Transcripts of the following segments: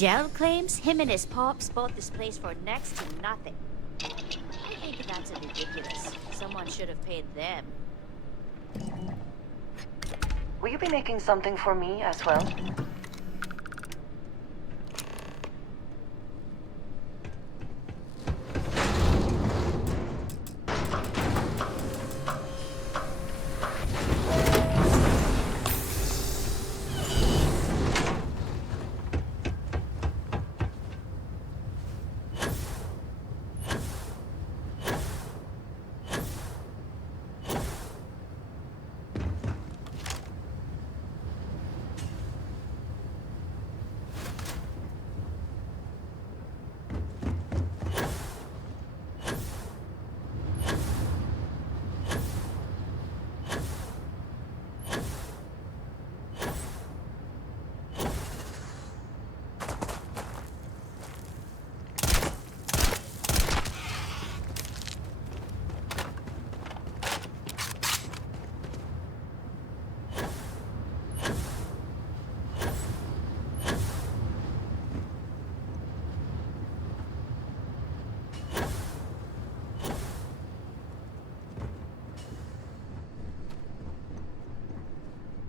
Gerald claims him and his pops bought this place for next to nothing. I think that's ridiculous. Someone should have paid them. Will you be making something for me as well?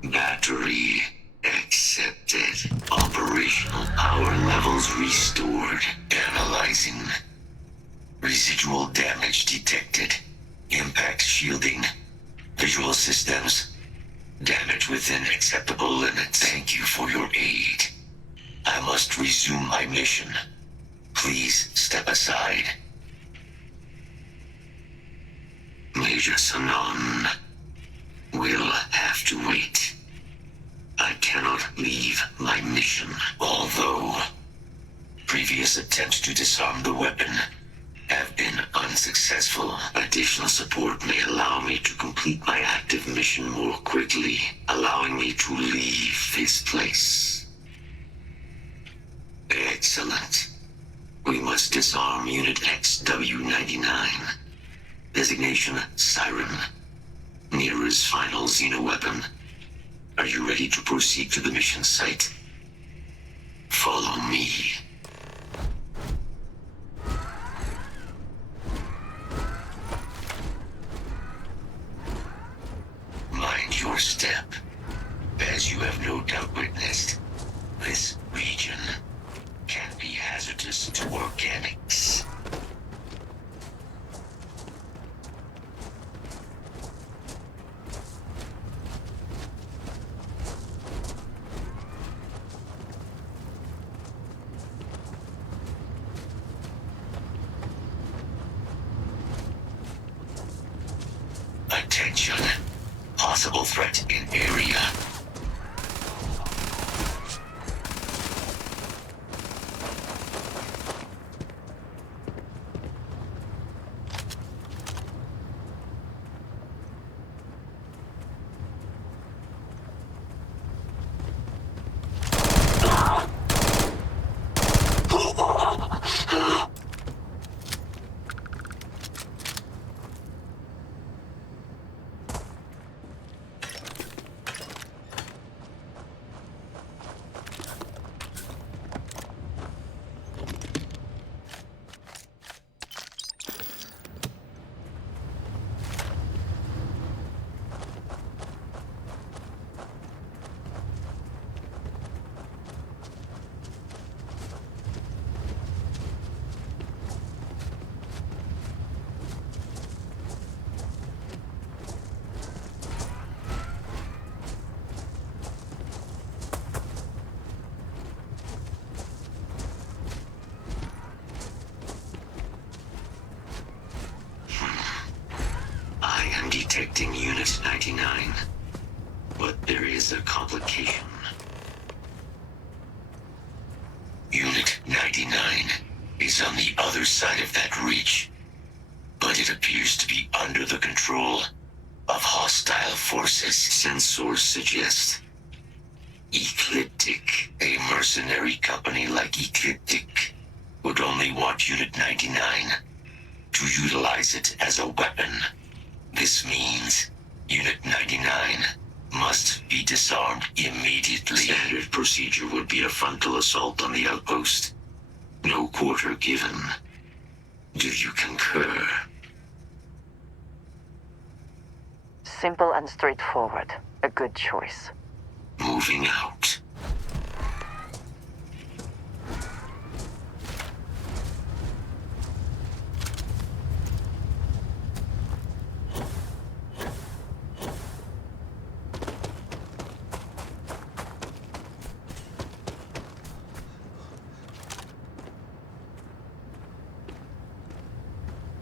Battery accepted. Operational power levels restored. Analyzing. Residual damage detected. Impact shielding. Visual systems. Damage within acceptable limits. Thank you for your aid. I must resume my mission. Please step aside. Major Sanon will have to wait. I cannot leave my mission, although previous attempts to disarm the weapon have been unsuccessful. Additional support may allow me to complete my active mission more quickly, allowing me to leave this place. Excellent. We must disarm Unit XW-99. Designation Siren. Nearest final xeno-weapon. Are you ready to proceed to the mission site? Follow me. Mind your step. As you have no doubt witnessed, this region can be hazardous to organics. Attention. Possible threat in area. Detecting Unit 99, but there is a complication. Unit 99 is on the other side of that reach, but it appears to be under the control of hostile forces. Sensors suggest Ecliptic, a mercenary company like Ecliptic, would only want Unit 99 to utilize it as a weapon. This means Unit 99 must be disarmed immediately. Standard procedure would be a frontal assault on the outpost. No quarter given. Do you concur? Simple and straightforward. A good choice. Moving out.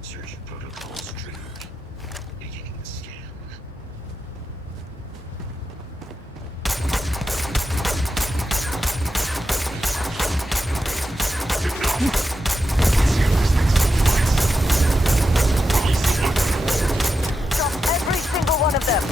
Search protocols triggered. Beginning the scan. Drop every single one of them!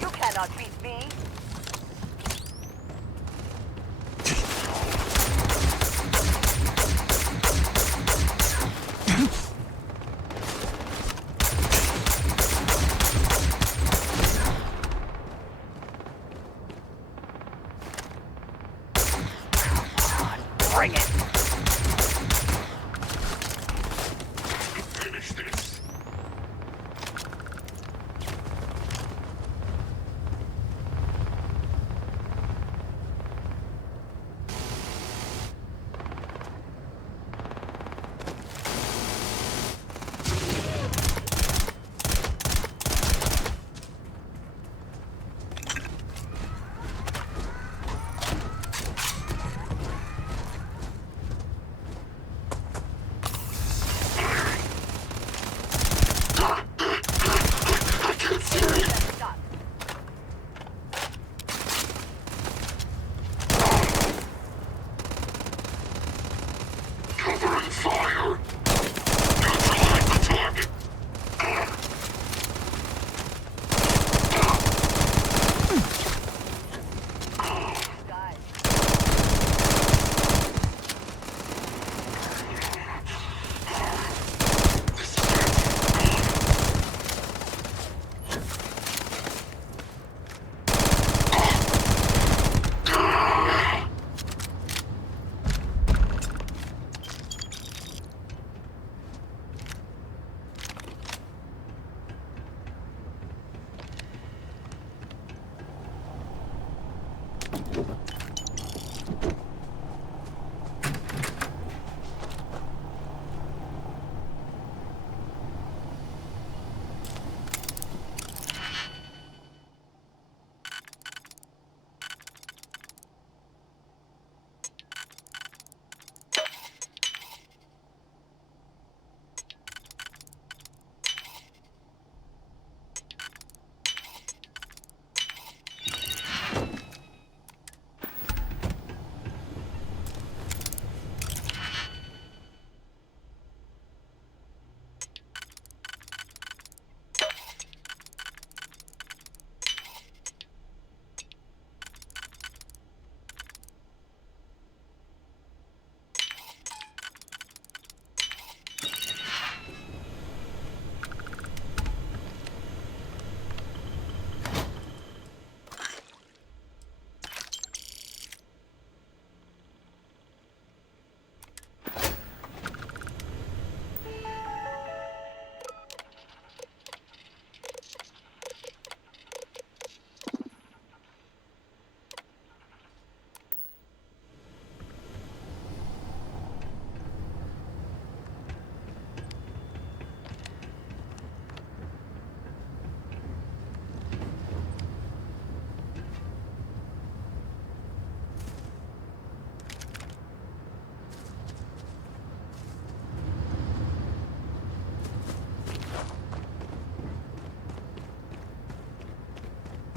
You cannot beat me! Bring it! Finish this.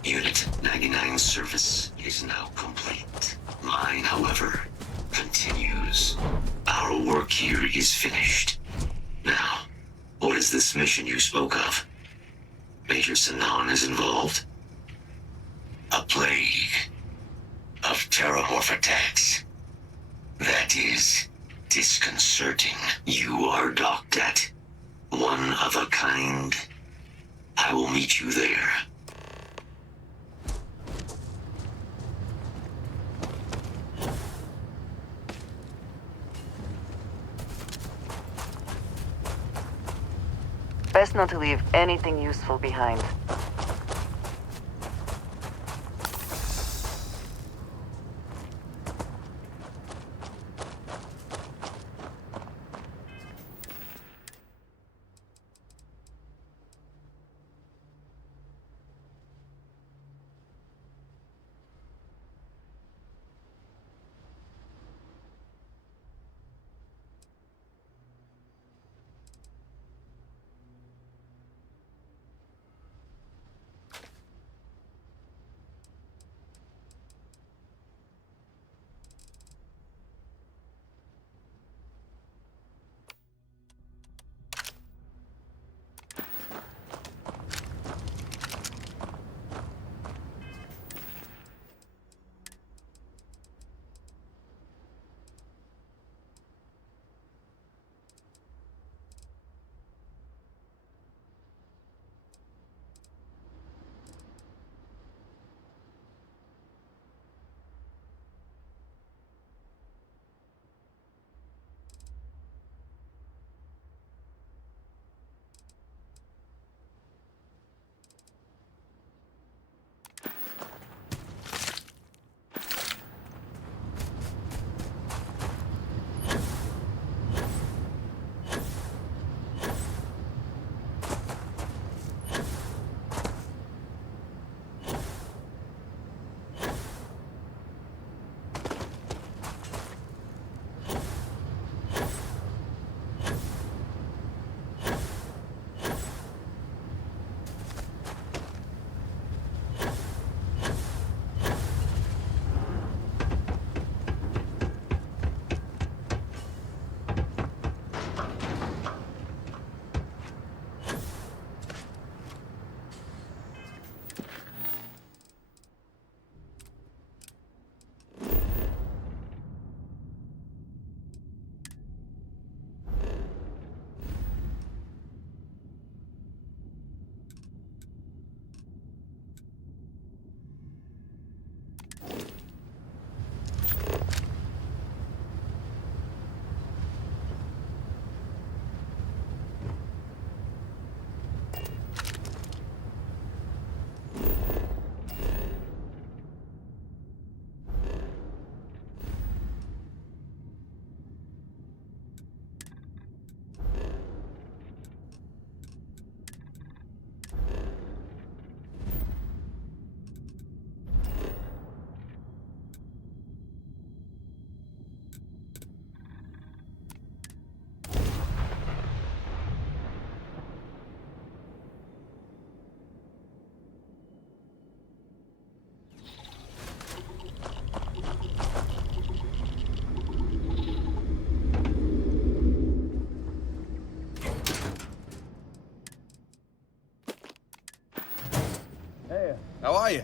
Unit 99's service is now complete. Mine, however, continues. Our work here is finished. Now, what is this mission you spoke of? Major Sanan is involved? A plague of terramorph attacks. That is disconcerting. You are docked at one of a kind. I will meet you there. Best not to leave anything useful behind. How are you?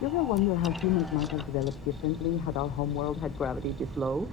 You ever wonder how humans might have developed differently had our homeworld had gravity this low?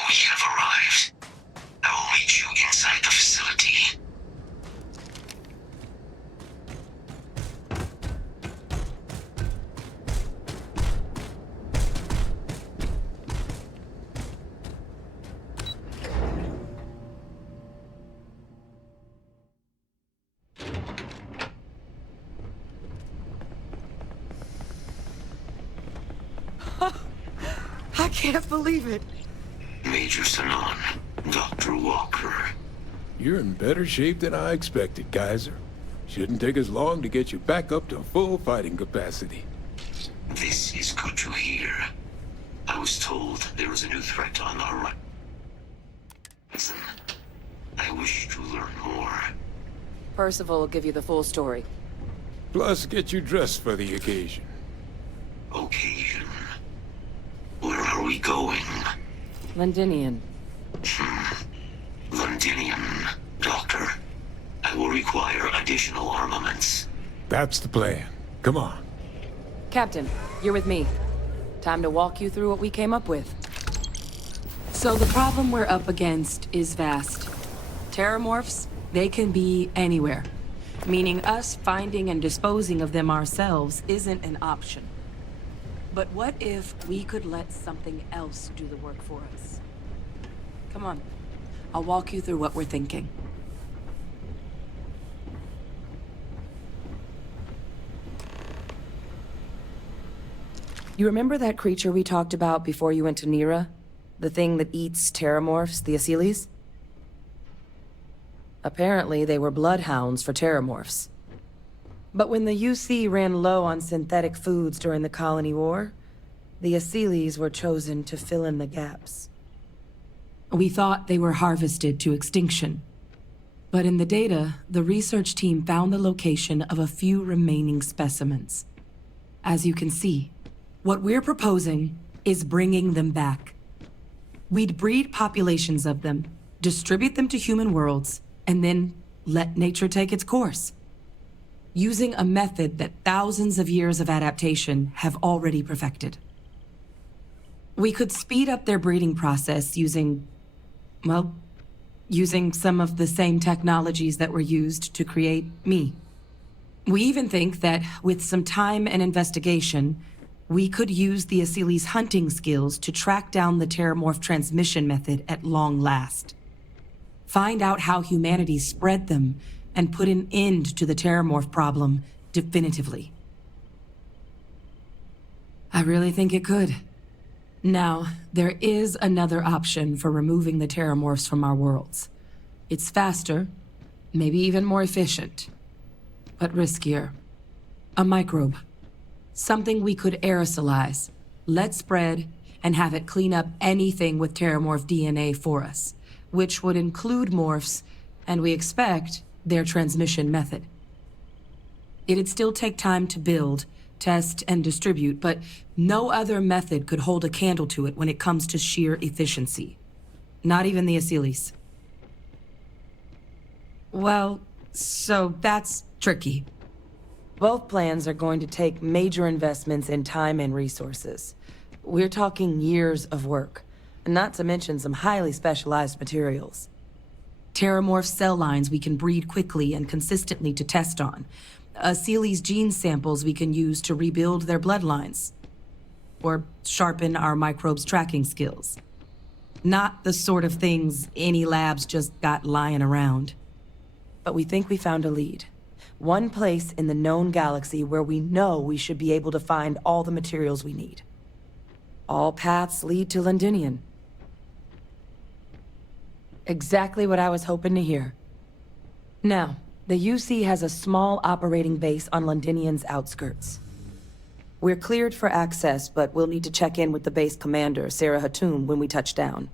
We have arrived. I will meet you inside the facility. I can't believe it! Major Sanon, Dr. Walker. You're in better shape than I expected, Kaiser. Shouldn't take us long to get you back up to full fighting capacity. This is good to hear. I was told there was a new threat on the horizon. I wish to learn more. Percival will give you the full story. Plus, get you dressed for the occasion. Occasion. Where are we going? Londinian. Londinium, Doctor. I will require additional armaments. That's the plan. Come on. Captain, you're with me. Time to walk you through what we came up with. So the problem we're up against is vast. Terramorphs, they can be anywhere. Meaning us finding and disposing of them ourselves isn't an option. But what if we could let something else do the work for us? Come on. I'll walk you through what we're thinking. You remember that creature we talked about before you went to Nira? The thing that eats terramorphs, the Asylees? Apparently, they were bloodhounds for terramorphs. But when the UC ran low on synthetic foods during the Colony War, the Asylees were chosen to fill in the gaps. We thought they were harvested to extinction. But in the data, the research team found the location of a few remaining specimens. As you can see, what we're proposing is bringing them back. We'd breed populations of them, distribute them to human worlds, and then let nature take its course. Using a method that thousands of years of adaptation have already perfected. We could speed up their breeding process using some of the same technologies that were used to create me. We even think that with some time and investigation, we could use the Asylees' hunting skills to track down the terramorph transmission method at long last. Find out how humanity spread them and put an end to the terramorph problem definitively. I really think it could. Now, there is another option for removing the terramorphs from our worlds. It's faster, maybe even more efficient, but riskier. A microbe. Something we could aerosolize, let spread, and have it clean up anything with Terramorph DNA for us, which would include morphs, and we expect their transmission method. It'd still take time to build, test, and distribute, but no other method could hold a candle to it when it comes to sheer efficiency. Not even the Asylees. Well, so that's tricky. Both plans are going to take major investments in time and resources. We're talking years of work, not to mention some highly specialized materials. Terramorph cell lines we can breed quickly and consistently to test on. Asylees' gene samples we can use to rebuild their bloodlines. Or sharpen our microbes' tracking skills. Not the sort of things any labs just got lying around. But we think we found a lead. One place in the known galaxy where we know we should be able to find all the materials we need. All paths lead to Londinian. Exactly what I was hoping to hear. Now, the UC has a small operating base on Londinian's outskirts. We're cleared for access, but we'll need to check in with the base commander, Sarah Hatum, when we touch down.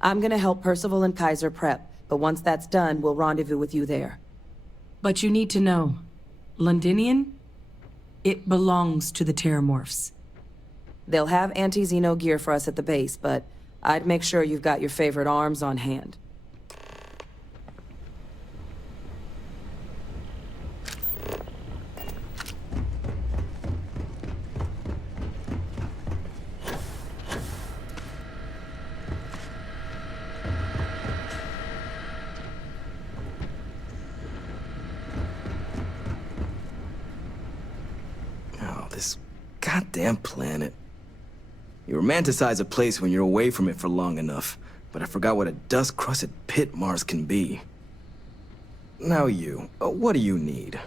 I'm gonna help Percival and Kaiser prep, but once that's done, we'll rendezvous with you there. But you need to know, Londinian, it belongs to the Terramorphs. They'll have anti-Xeno gear for us at the base, but I'd make sure you've got your favorite arms on hand. Oh, this goddamn planet. You romanticize a place when you're away from it for long enough, but I forgot what a dust-crusted pit Mars can be. Now what do you need?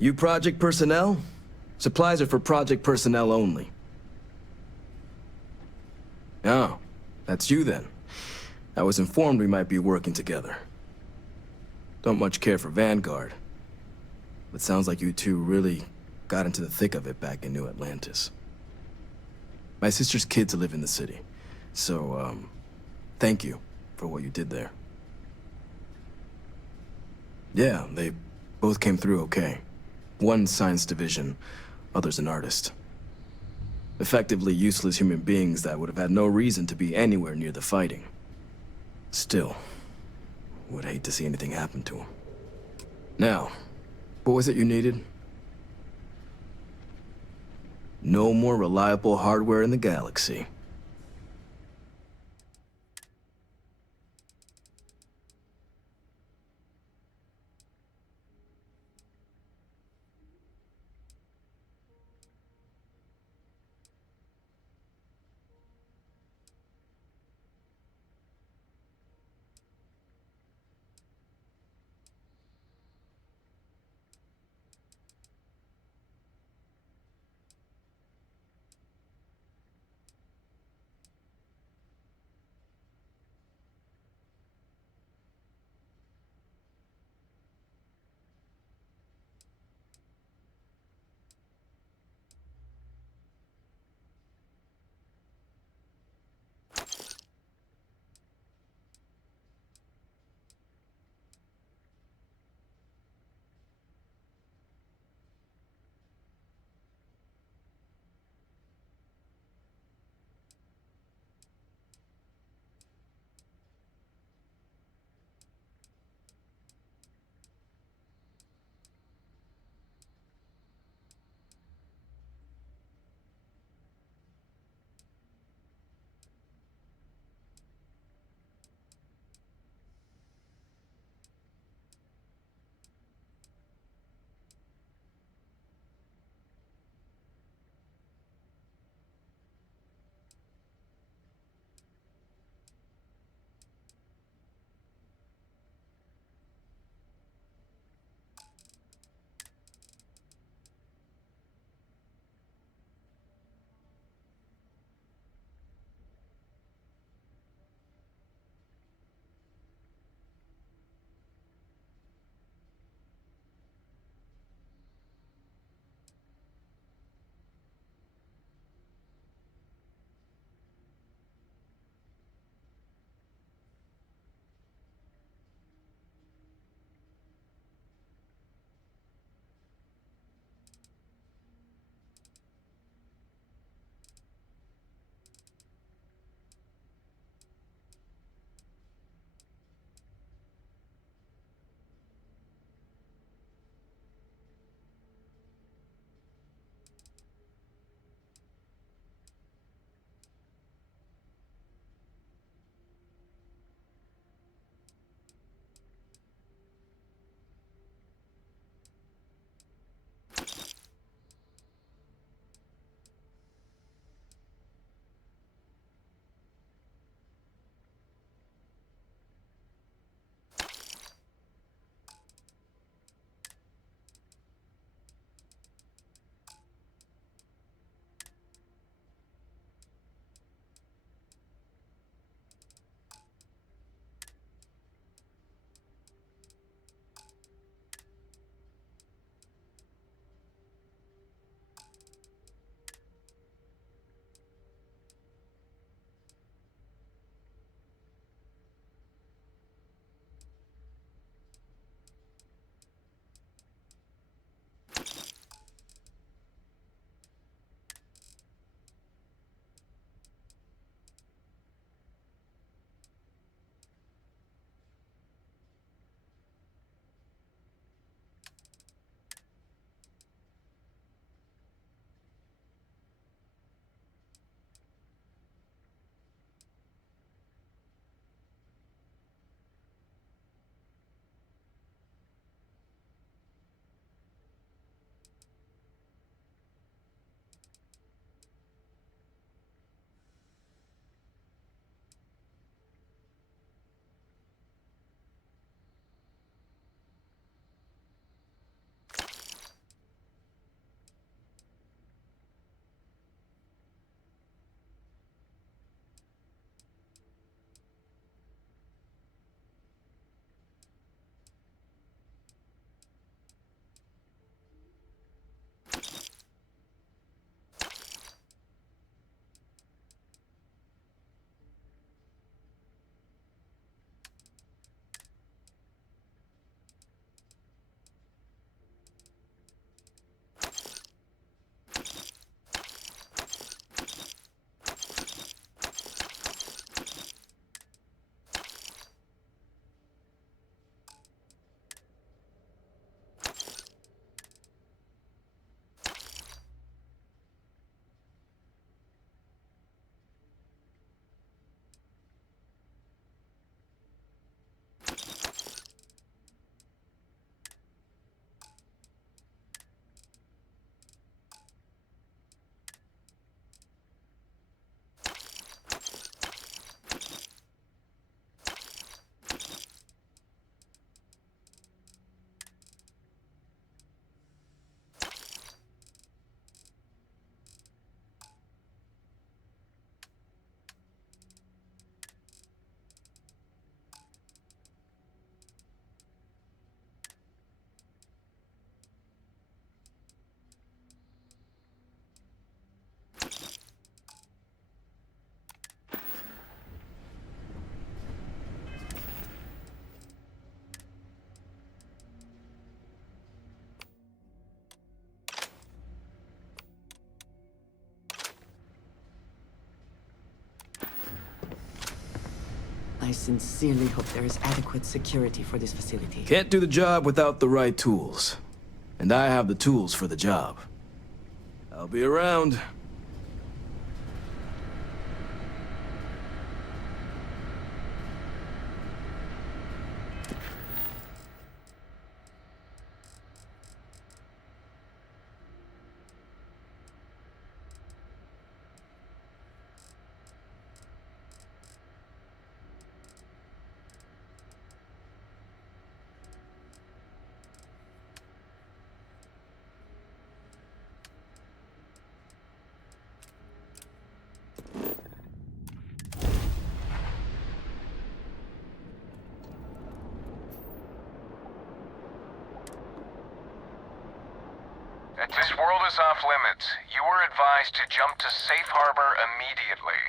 You project personnel? Supplies are for project personnel only. Oh, that's you then. I was informed we might be working together. Don't much care for Vanguard, but sounds like you two really got into the thick of it back in New Atlantis. My sister's kids live in the city, so, thank you for what you did there. Yeah, they both came through okay. One science division, other's an artist. Effectively useless human beings that would have had no reason to be anywhere near the fighting. Still, would hate to see anything happen to them. Now, what was it you needed? No more reliable hardware in the galaxy. I sincerely hope there is adequate security for this facility. Can't do the job without the right tools. And I have the tools for the job. I'll be around. This world is off limits. You were advised to jump to safe harbor immediately.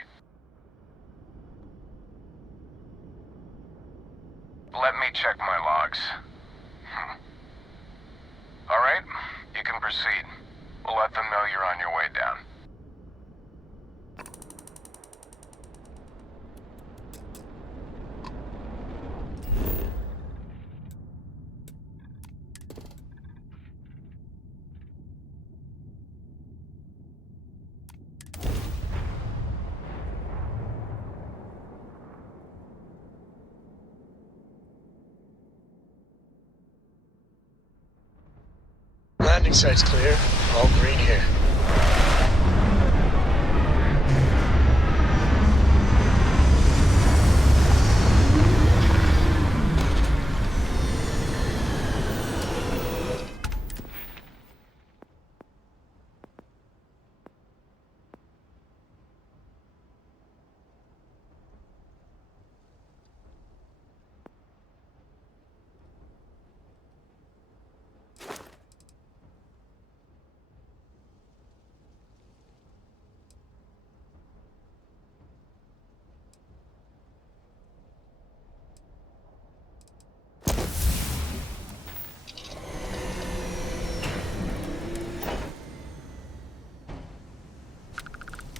Let me check my logs. Alright, you can proceed. We'll let them know you're on your way down. Landing site's clear. All green here.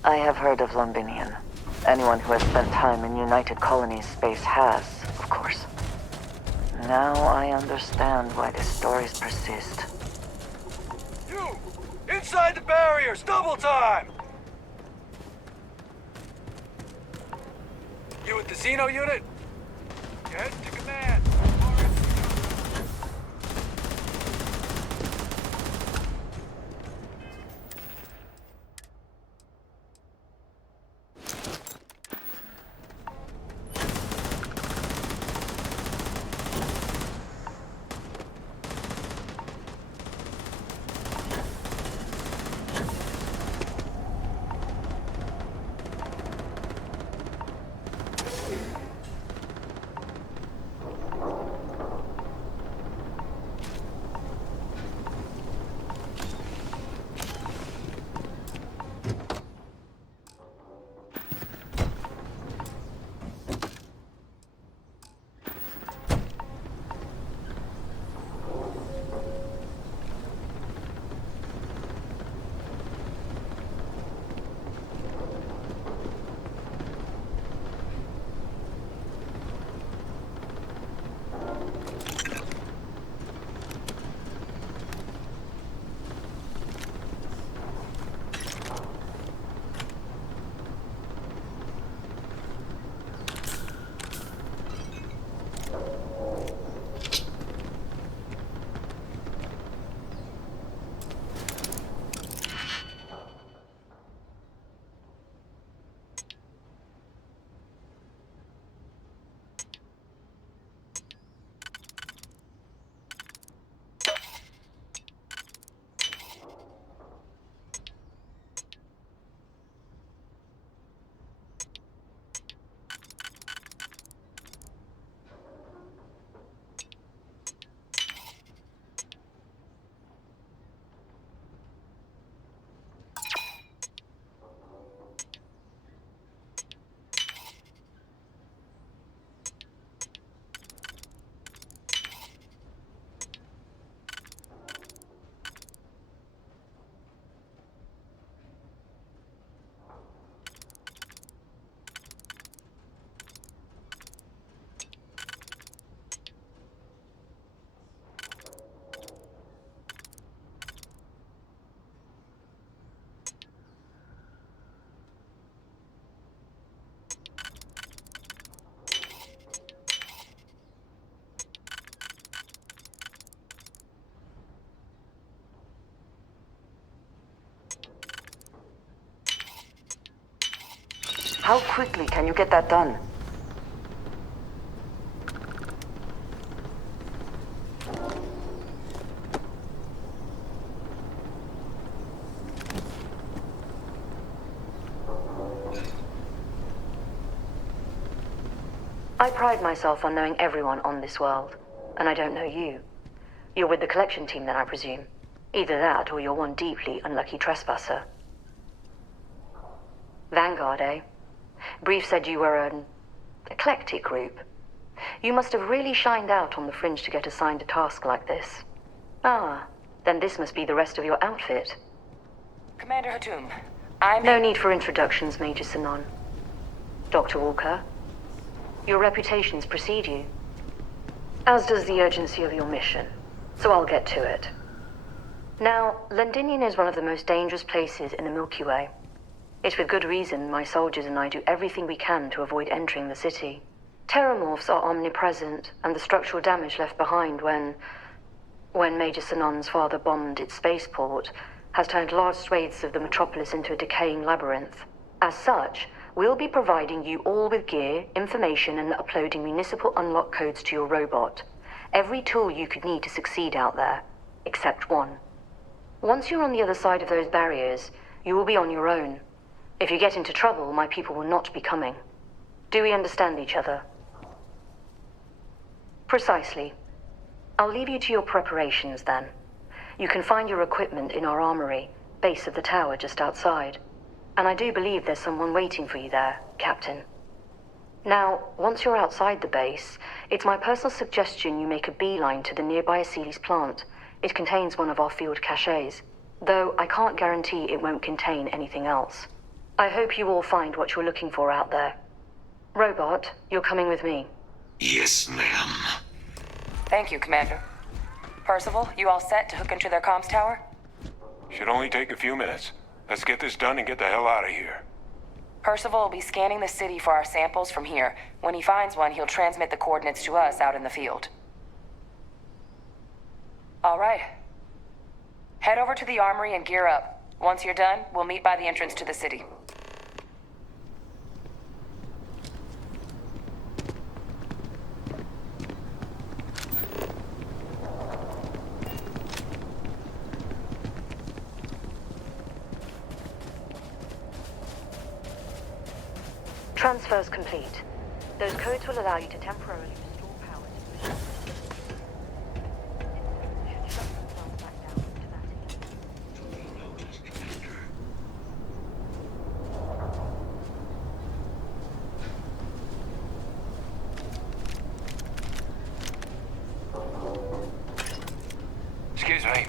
I have heard of Lumbinian. Anyone who has spent time in United Colonies space has, of course. Now I understand why the stories persist. You! Inside the barriers! Double time! You with the Xeno unit? Get to command! How quickly can you get that done? I pride myself on knowing everyone on this world, and I don't know you. You're with the collection team then, I presume. Either that, or you're one deeply unlucky trespasser. Vanguard, eh? Brief said you were an eclectic group. You must have really shined out on the fringe to get assigned a task like this. Ah, then this must be the rest of your outfit. Commander Hatum, I'm... No need for introductions, Major Sanon. Dr. Walker, your reputations precede you, as does the urgency of your mission, so I'll get to it. Now, Londinian is one of the most dangerous places in the Milky Way. It's with good reason my soldiers and I do everything we can to avoid entering the city. Terramorphs are omnipresent, and the structural damage left behind when Major Sanon's father bombed its spaceport has turned large swathes of the metropolis into a decaying labyrinth. As such, we'll be providing you all with gear, information, and uploading municipal unlock codes to your robot. Every tool you could need to succeed out there, except one. Once you're on the other side of those barriers, you will be on your own. If you get into trouble, my people will not be coming. Do we understand each other? Precisely. I'll leave you to your preparations then. You can find your equipment in our armory, base of the tower just outside. And I do believe there's someone waiting for you there, Captain. Now, once you're outside the base, it's my personal suggestion you make a beeline to the nearby Aceles plant. It contains one of our field caches, though I can't guarantee it won't contain anything else. I hope you all find what you're looking for out there. Robot, you're coming with me. Yes, ma'am. Thank you, Commander. Percival, you all set to hook into their comms tower? Should only take a few minutes. Let's get this done and get the hell out of here. Percival will be scanning the city for our samples from here. When he finds one, he'll transmit the coordinates to us out in the field. All right. Head over to the armory and gear up. Once you're done, we'll meet by the entrance to the city. Transfer's complete. Those codes will allow you to temporarily restore power to the should shut themselves back down automatically. Excuse me.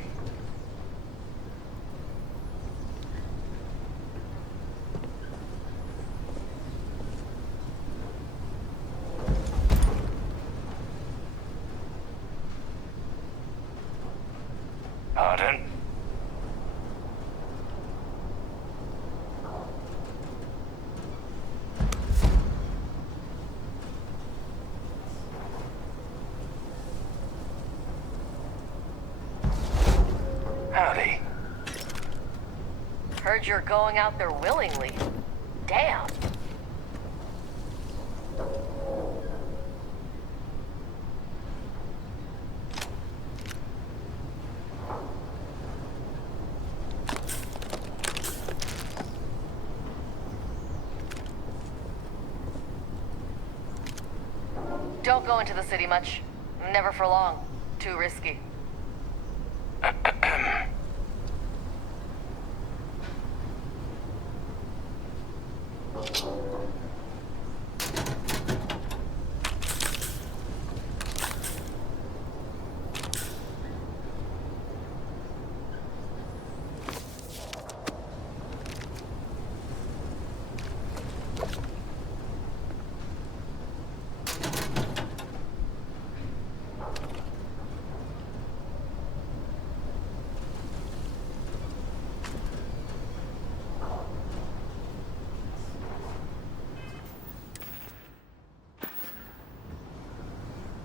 Pardon? Howdy. Heard you're going out there willingly. Damn. Don't go into the city much. Never for long. Too risky.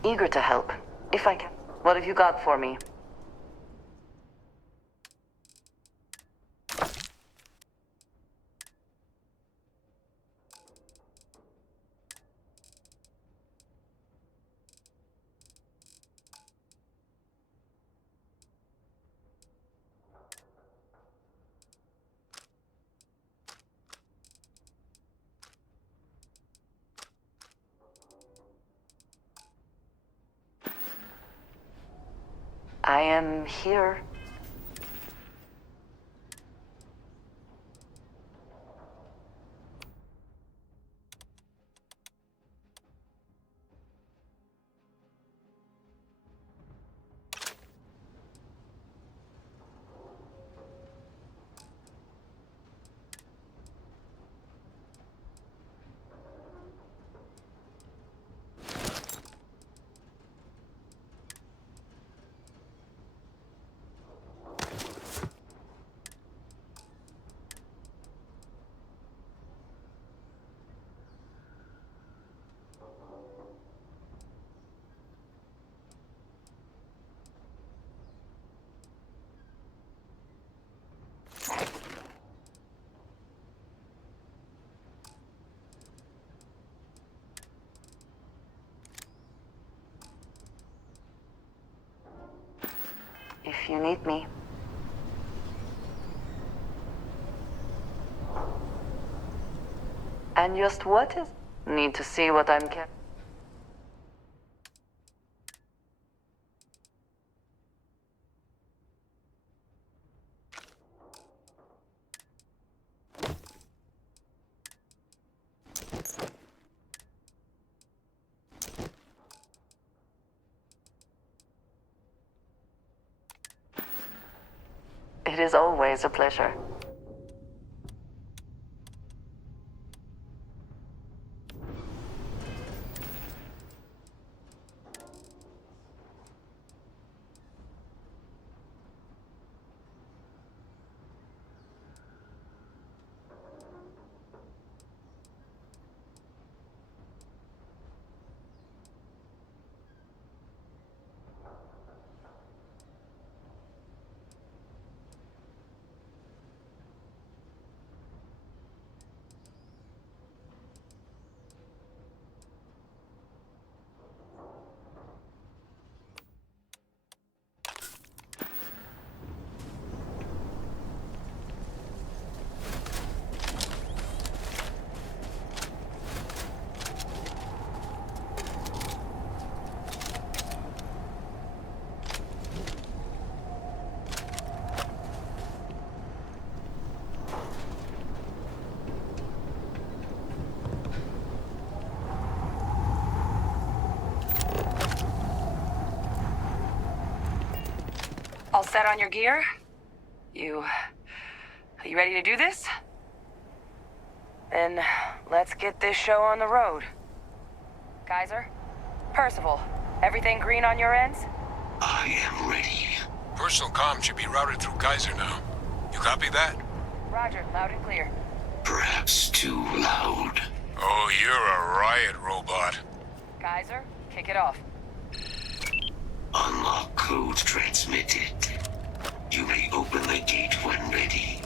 Eager to help, if I can. What have you got for me? I am here. If you need me. And just what is? Need to see what I'm carrying. It is always a pleasure. All set on your gear? Are you ready to do this? Then let's get this show on the road. Kaiser? Percival, everything green on your ends? I am ready. Personal comm should be routed through Kaiser now. You copy that? Roger, loud and clear. Perhaps too loud. Oh, you're a riot robot. Kaiser, kick it off. Unlock code transmitted. You may open the gate when ready.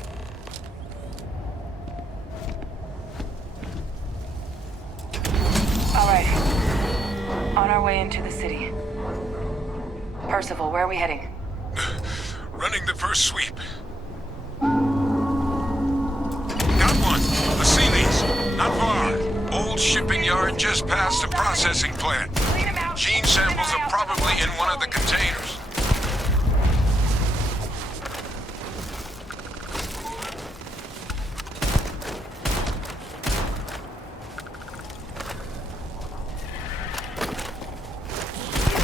All right. On our way into the city. Percival, where are we heading? Running the first sweep. Got one. A Sealy's. Not far. Old shipping yard just past the processing plant. Gene samples are probably in one of the containers.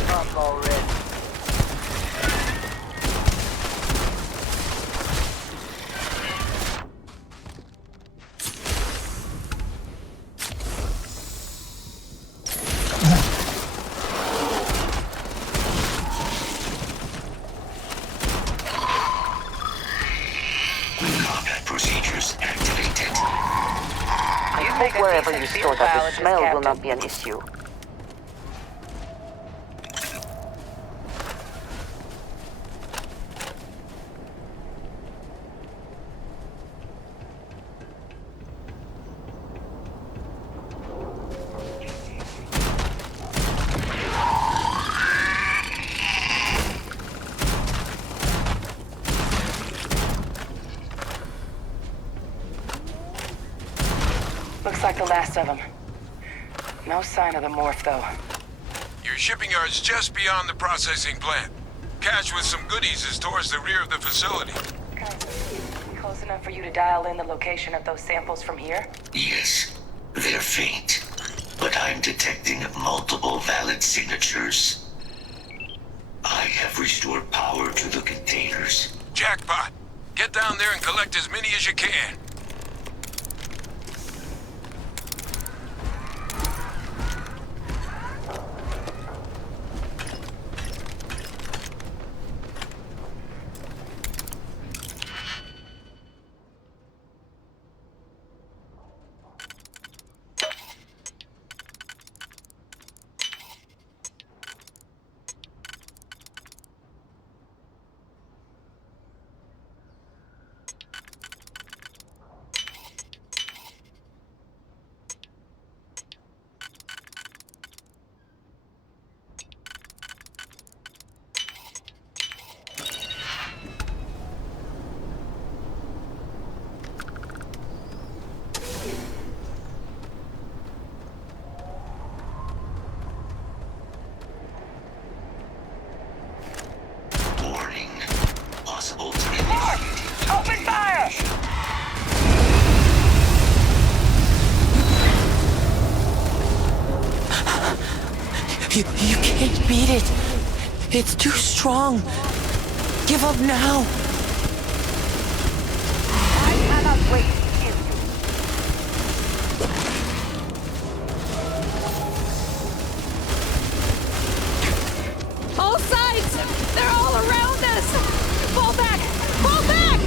Up already. Wherever you store that, the smell will not be an issue. Looks like the last of them. No sign of the morph, though. Your shipping yard's just beyond the processing plant. Cache with some goodies is towards the rear of the facility. Close enough for you to dial in the location of those samples from here? Yes, they're faint, but I'm detecting multiple valid signatures. I have restored power to the containers. Jackpot! Get down there and collect as many as you can. Open fire! You can't beat it. It's too strong. Give up now. I cannot wait to kill you. All sides! They're all around us! Fall back! Fall back!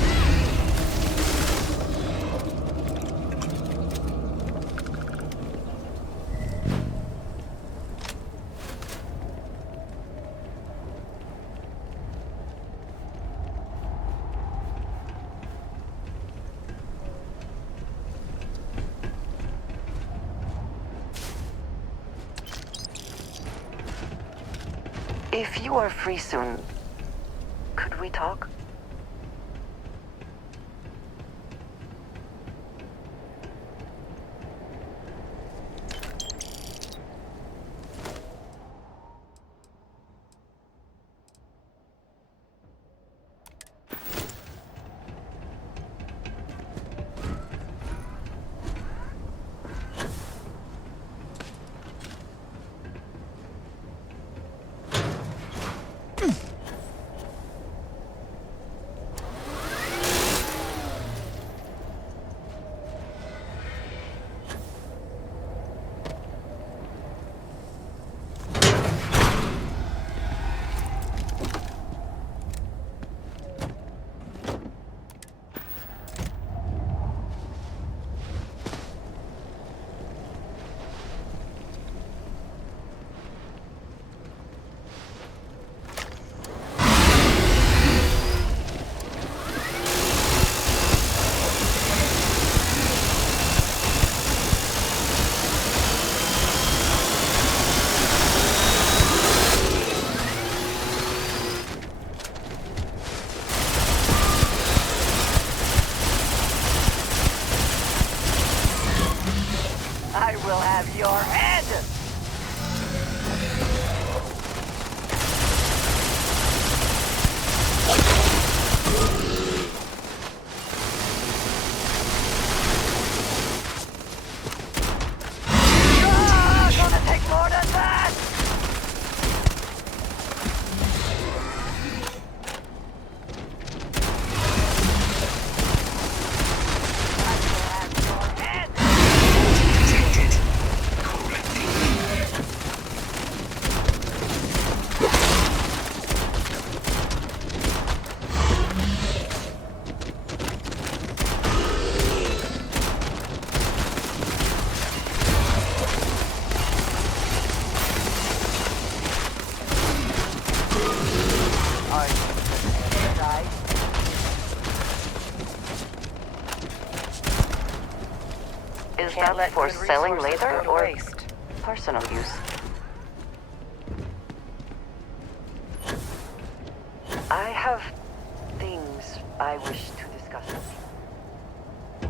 If you are free soon, could we talk? I will have your head! Gonna take more than that! Is that for selling later or personal use? I have things I wish to discuss with you.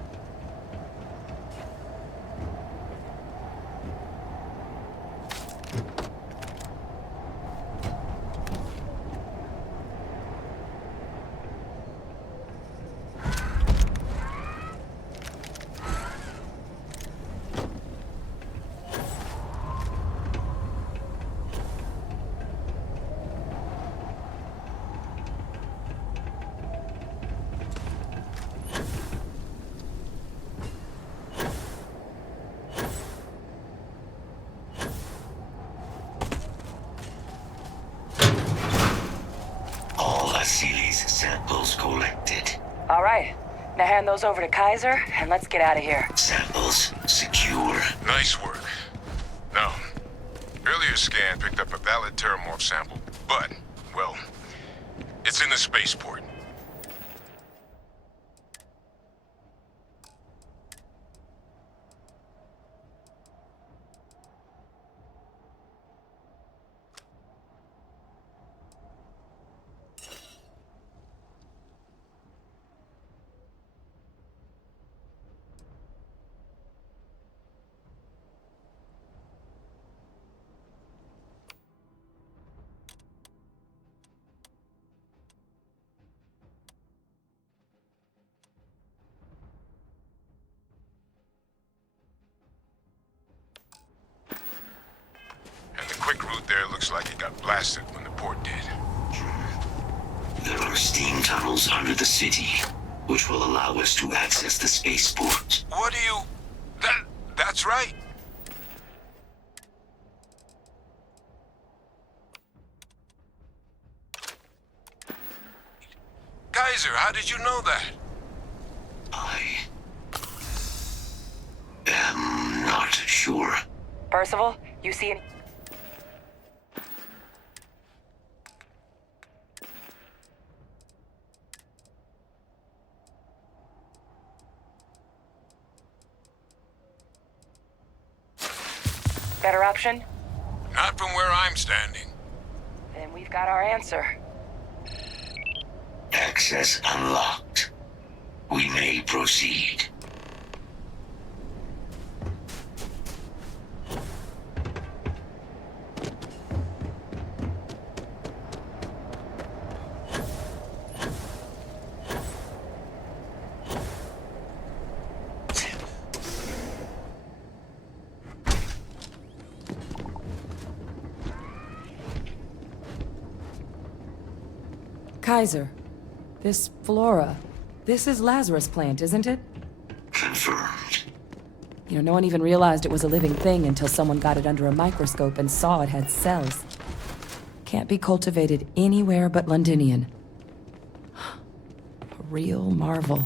Seely's samples collected. All right. Now hand those over to Kaiser, and let's get out of here. Samples secure. Nice work. Now, earlier scan picked up a valid terramorph sample, but, well, it's in the spaceport. Quick route there looks like it got blasted when the port did. There are steam tunnels under the city, which will allow us to access the spaceport. What do you... That's right. Kaiser, how did you know that? I am not sure. Percival, you see him? Better option? Not from where I'm standing. Then we've got our answer. Access unlocked. We may proceed. Kaiser, this flora, this is Lazarus plant, isn't it? Confirmed. You know, no one even realized it was a living thing until someone got it under a microscope and saw it had cells. Can't be cultivated anywhere but Londinian. A real marvel.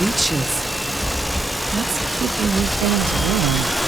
Leeches. What's keeping these things warm?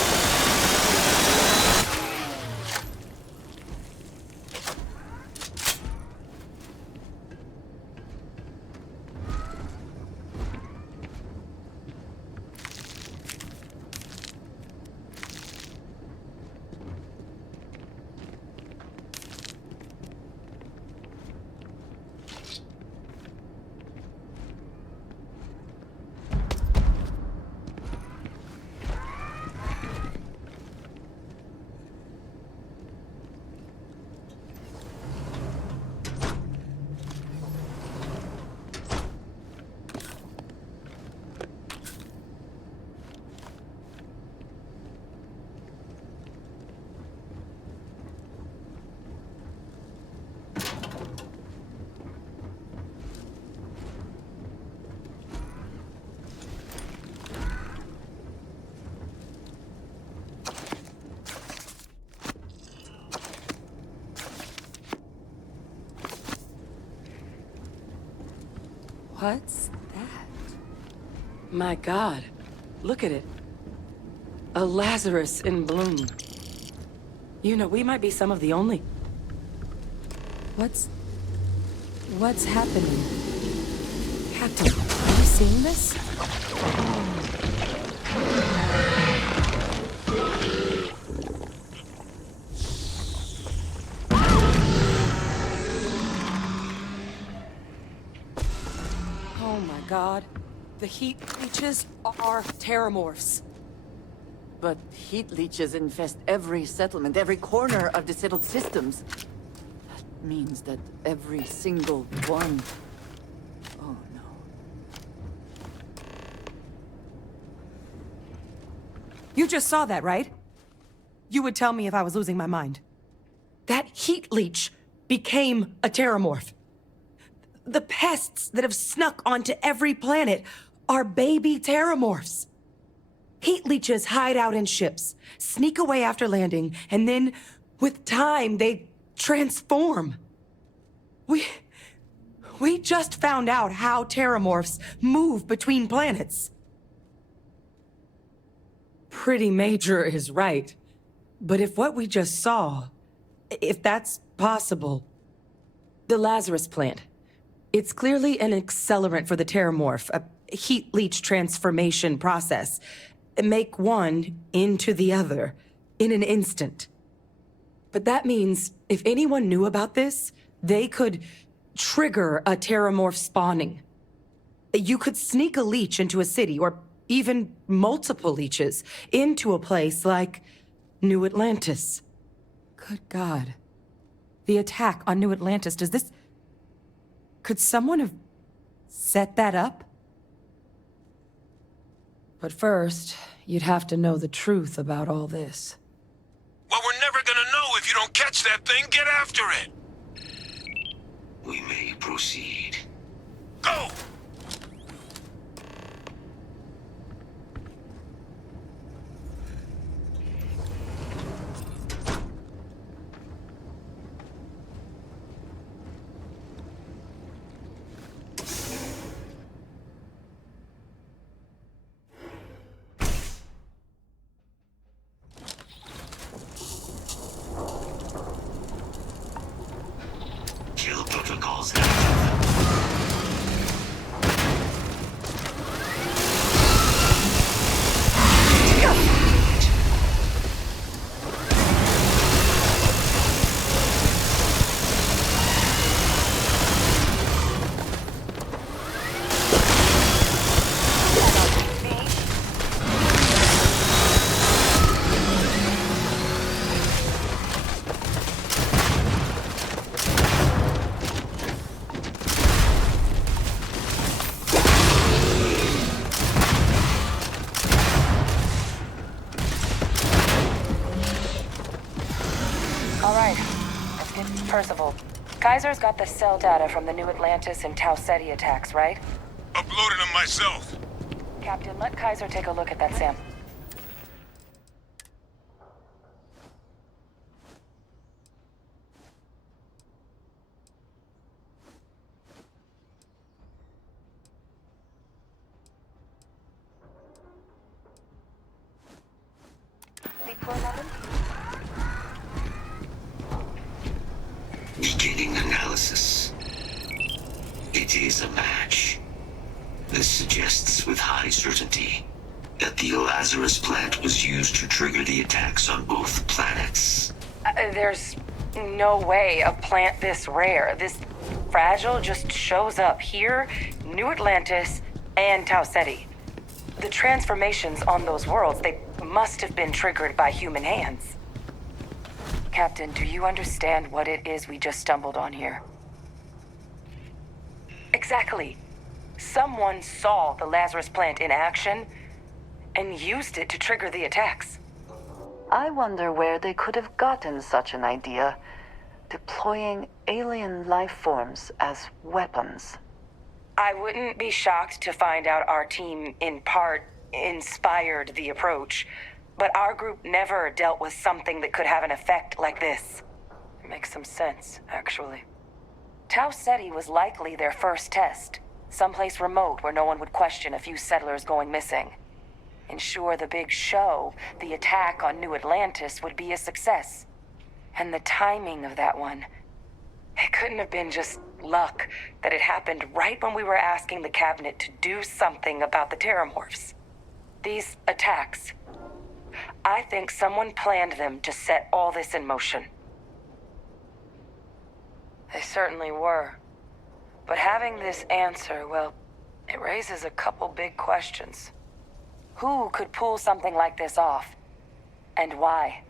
What's that? My God, look at it. A Lazarus in bloom. You know, we might be some of the only... What's happening? Captain, are you seeing this? Oh my God. The heat leeches are terramorphs. But heat leeches infest every settlement, every corner of the settled systems. That means that every single one... Oh no. You just saw that, right? You would tell me if I was losing my mind. That heat leech became a terramorph. The pests that have snuck onto every planet are baby terramorphs. Heat leeches hide out in ships, sneak away after landing, and then, with time, they transform. We just found out how terramorphs move between planets. Pretty major is right. But if what we just saw, if that's possible, the Lazarus plant, it's clearly an accelerant for the terramorph, a heat leech transformation process. Make one into the other in an instant. But that means if anyone knew about this, they could trigger a terramorph spawning. You could sneak a leech into a city, or even multiple leeches, into a place like New Atlantis. Good God. The attack on New Atlantis, could someone have set that up? But first, you'd have to know the truth about all this. Well, we're never gonna know if you don't catch that thing. Get after it! We may proceed. Go! Kill protocols active. Percival, Kaiser's got the cell data from the New Atlantis and Tau Ceti attacks, right? Uploaded them myself. Captain, let Kaiser take a look at that sample. Beginning analysis. It is a match. This suggests with high certainty that the Lazarus plant was used to trigger the attacks on both planets. There's no way a plant this rare, this fragile, just shows up here, New Atlantis, and Tau Ceti. The transformations on those worlds, they must have been triggered by human hands. Captain, do you understand what it is we just stumbled on here? Exactly. Someone saw the Lazarus plant in action and used it to trigger the attacks. I wonder where they could have gotten such an idea, deploying alien life forms as weapons. I wouldn't be shocked to find out our team, in part, inspired the approach. But our group never dealt with something that could have an effect like this. It makes some sense, actually. Tau Ceti was likely their first test. Someplace remote where no one would question a few settlers going missing. Ensure the big show, the attack on New Atlantis, would be a success. And the timing of that one, it couldn't have been just luck that it happened right when we were asking the cabinet to do something about the terramorphs. These attacks, I think someone planned them to set all this in motion. They certainly were. But having this answer, well, it raises a couple big questions. Who could pull something like this off? And why?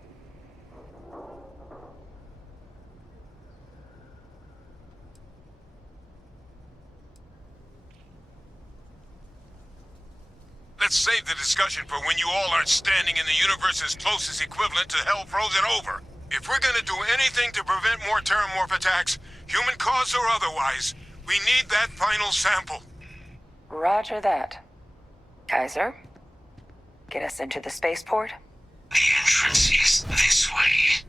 Let's save the discussion for when you all aren't standing in the universe's closest equivalent to hell frozen over. If we're gonna do anything to prevent more Terramorph attacks, human-caused or otherwise, we need that final sample. Roger that. Kaiser, get us into the spaceport? The entrance is this way.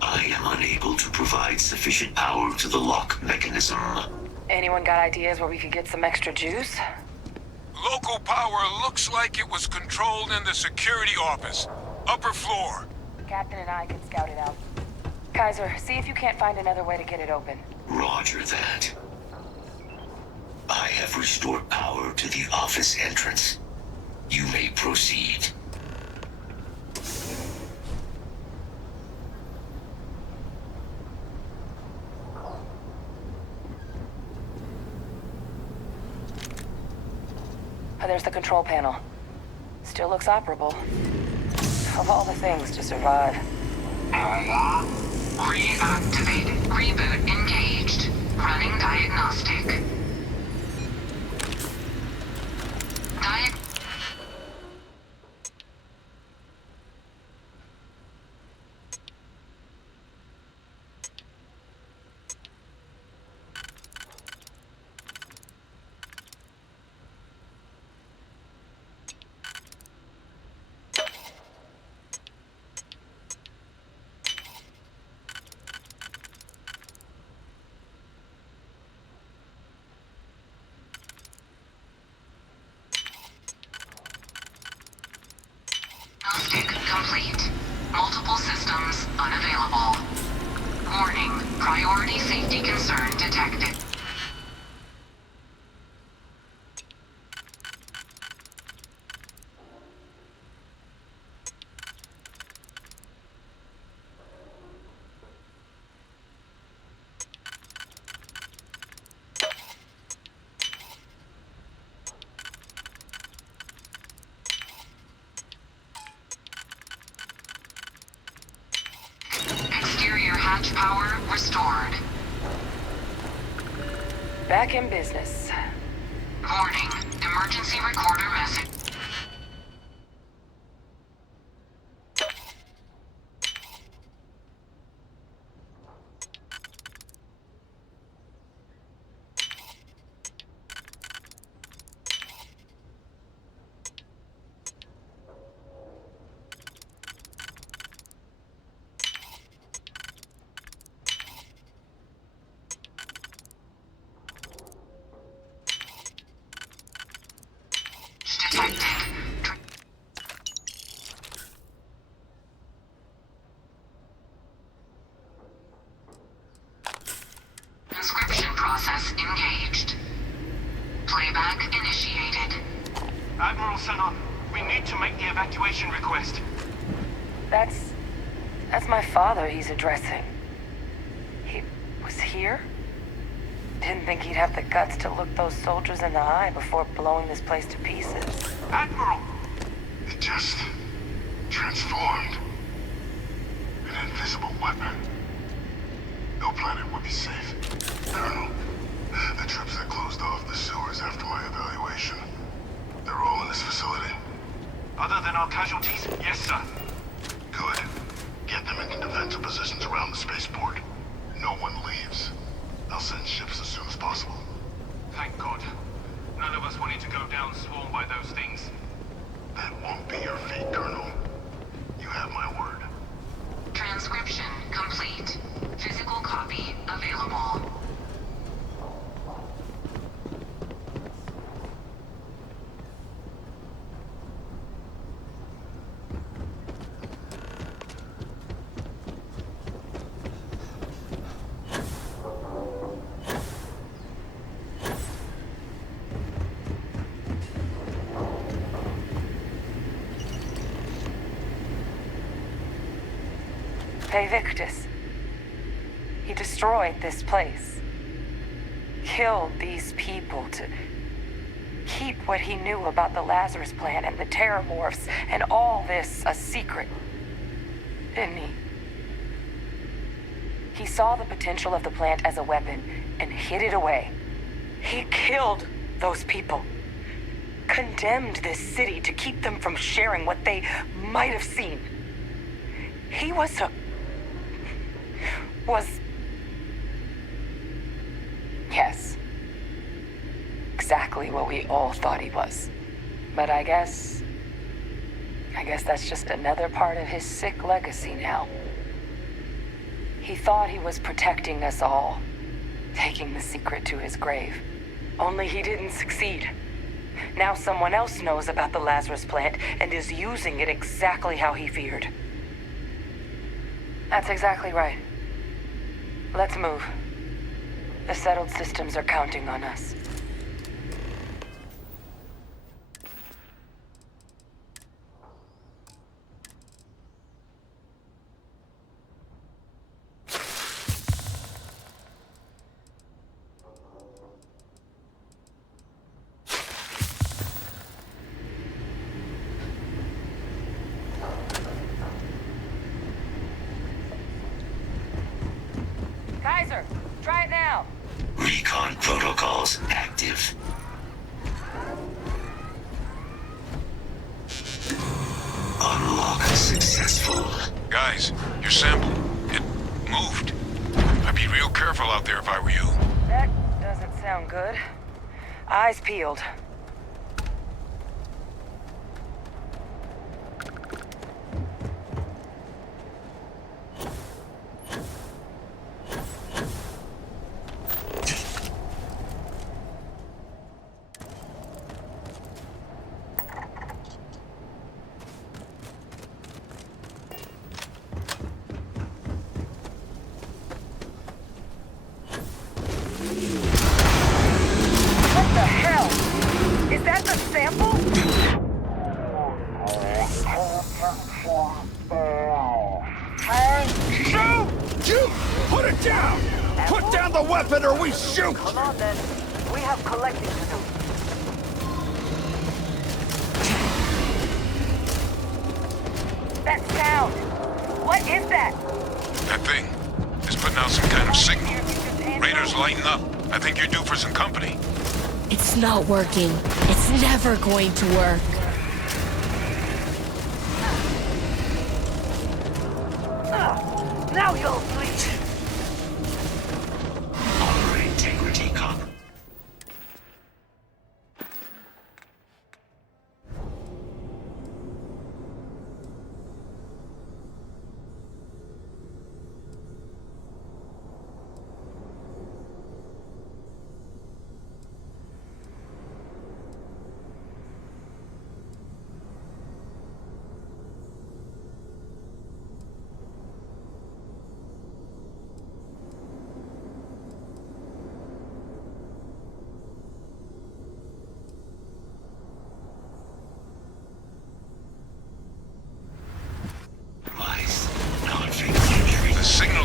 I am unable to provide sufficient power to the lock mechanism. Anyone got ideas where we could get some extra juice? Local power looks like it was controlled in the security office. Upper floor. Captain and I can scout it out. Kaiser, see if you can't find another way to get it open. Roger that. I have restored power to the office entrance. You may proceed. There's the control panel. Still looks operable. Of all the things to survive. Reactivate. Reboot engaged. Running diagnostic. Complete. Multiple systems unavailable. Warning. Priority safety concern detected. Hatch power restored. Back in business. Warning. Emergency recorder message. Inscription process engaged. Playback initiated. Admiral Sanon, we need to make the evacuation request. That's my father he's addressing. He was here? Didn't think he'd have the guts to look those soldiers in the eye before blowing this place to pieces. Admiral! It just transformed. An invisible weapon. No planet would be safe. Colonel, the troops that closed off the sewers after my evaluation, they're all in this facility. Other than our casualties? Yes, sir. Good. Get them into defensive positions around the spaceport. No one leaves. I'll send ships as soon as possible. Thank God. None of us wanted to go down swarmed by those things. That won't be your fate, Colonel. You have my word. Transcription complete. Physical copy available. Victus. He destroyed this place. Killed these people to keep what he knew about the Lazarus plan and the Terramorphs and all this a secret. didn't he? He saw the potential of the plant as a weapon and hid it away. He killed those people. Condemned this city to keep them from sharing what they might have seen. He was yes. Exactly what we all thought he was. But I guess that's just another part of his sick legacy now. He thought he was protecting us all, taking the secret to his grave. Only he didn't succeed. Now someone else knows about the Lazarus plant and is using it exactly how he feared. That's exactly right. Let's move. The settled systems are counting on us. Try it now. Recon protocols active. Unlock successful. Guys, your sample, it moved. I'd be real careful out there if I were you. That doesn't sound good. Eyes peeled. Come on then. We have collecting to do. That sound! What is that? That thing is putting out some kind of signal. Radar's lighting up. I think you're due for some company. It's not working. It's never going to work. Now you'll bleed. Integrity comp.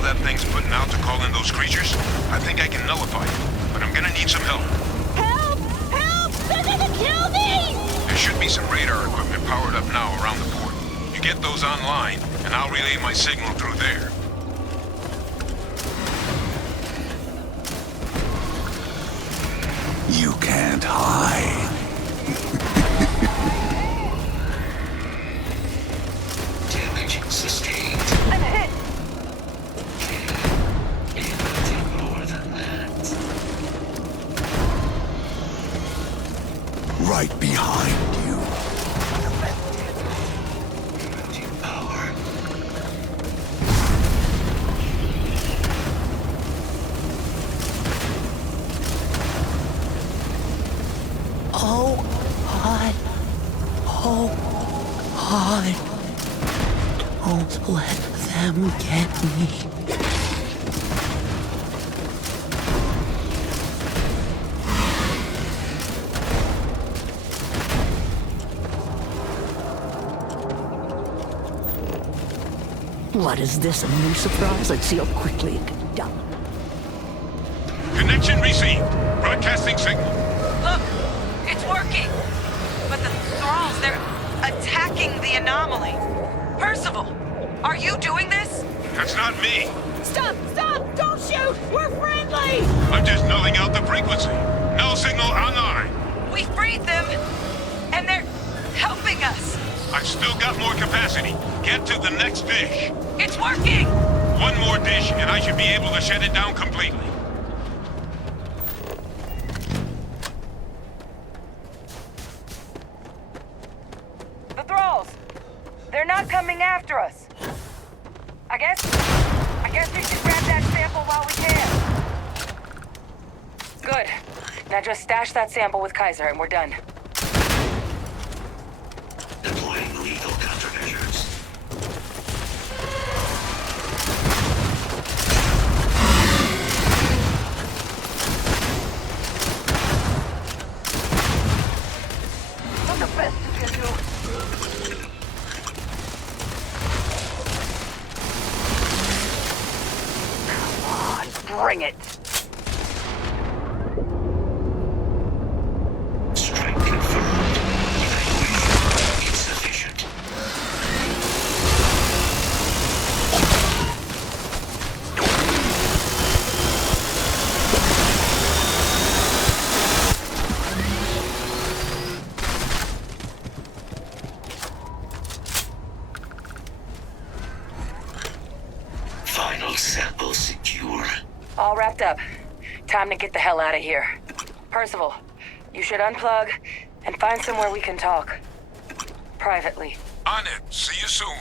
That thing's putting out to call in those creatures, I think I can nullify it, but I'm gonna need some help. Help! Help! They're gonna kill me! There should be some radar equipment powered up now around the port. You get those online, and I'll relay my signal through there. You can't hide. Damage sustained. I'm hit! Right behind you. Power. Oh, God. Oh, God. Don't let them get me. What is this, a new surprise? Let's see how quickly it can be done. Connection received. Broadcasting signal. Look, it's working. But the thralls, they're attacking the anomaly. Percival, Are you doing this? That's not me. Stop! Stop! Don't shoot! We're friendly! I'm just nulling out the frequency. Null signal online. We freed them, and they're helping us. I've still got more capacity. Get to the next dish. It's working! One more dish, and I should be able to shut it down completely. The thralls! They're not coming after us. I guess we should grab that sample while we can. Good. Now just stash that sample with Kaiser and we're done. Deploying lethal countermeasures. Not the best you can do. Bring it! Strike confirmed. Evacuation insufficient. Final sample secure. All wrapped up. Time to get the hell out of here. Percival, you should unplug and find somewhere we can talk. Privately. On it. See you soon.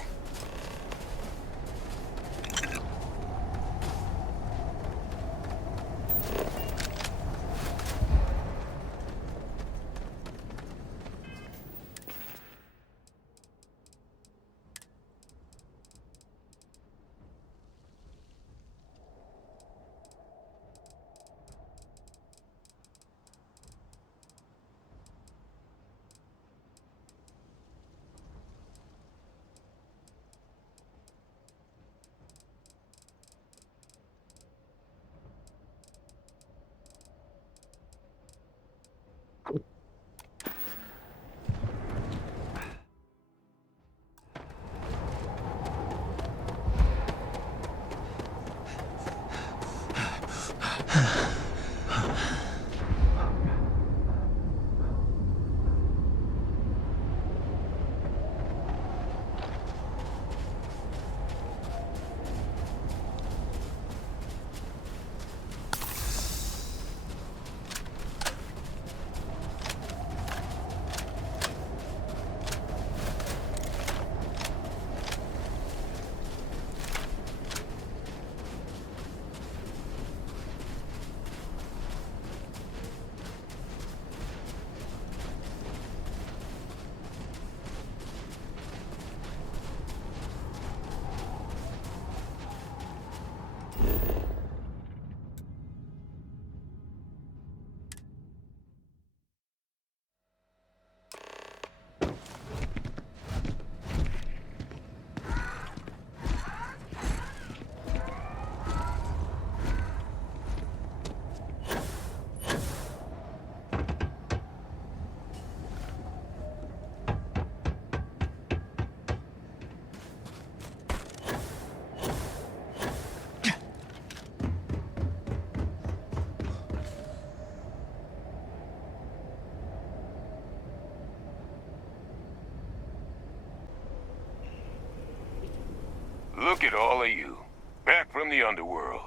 Look at all of you. Back from the underworld.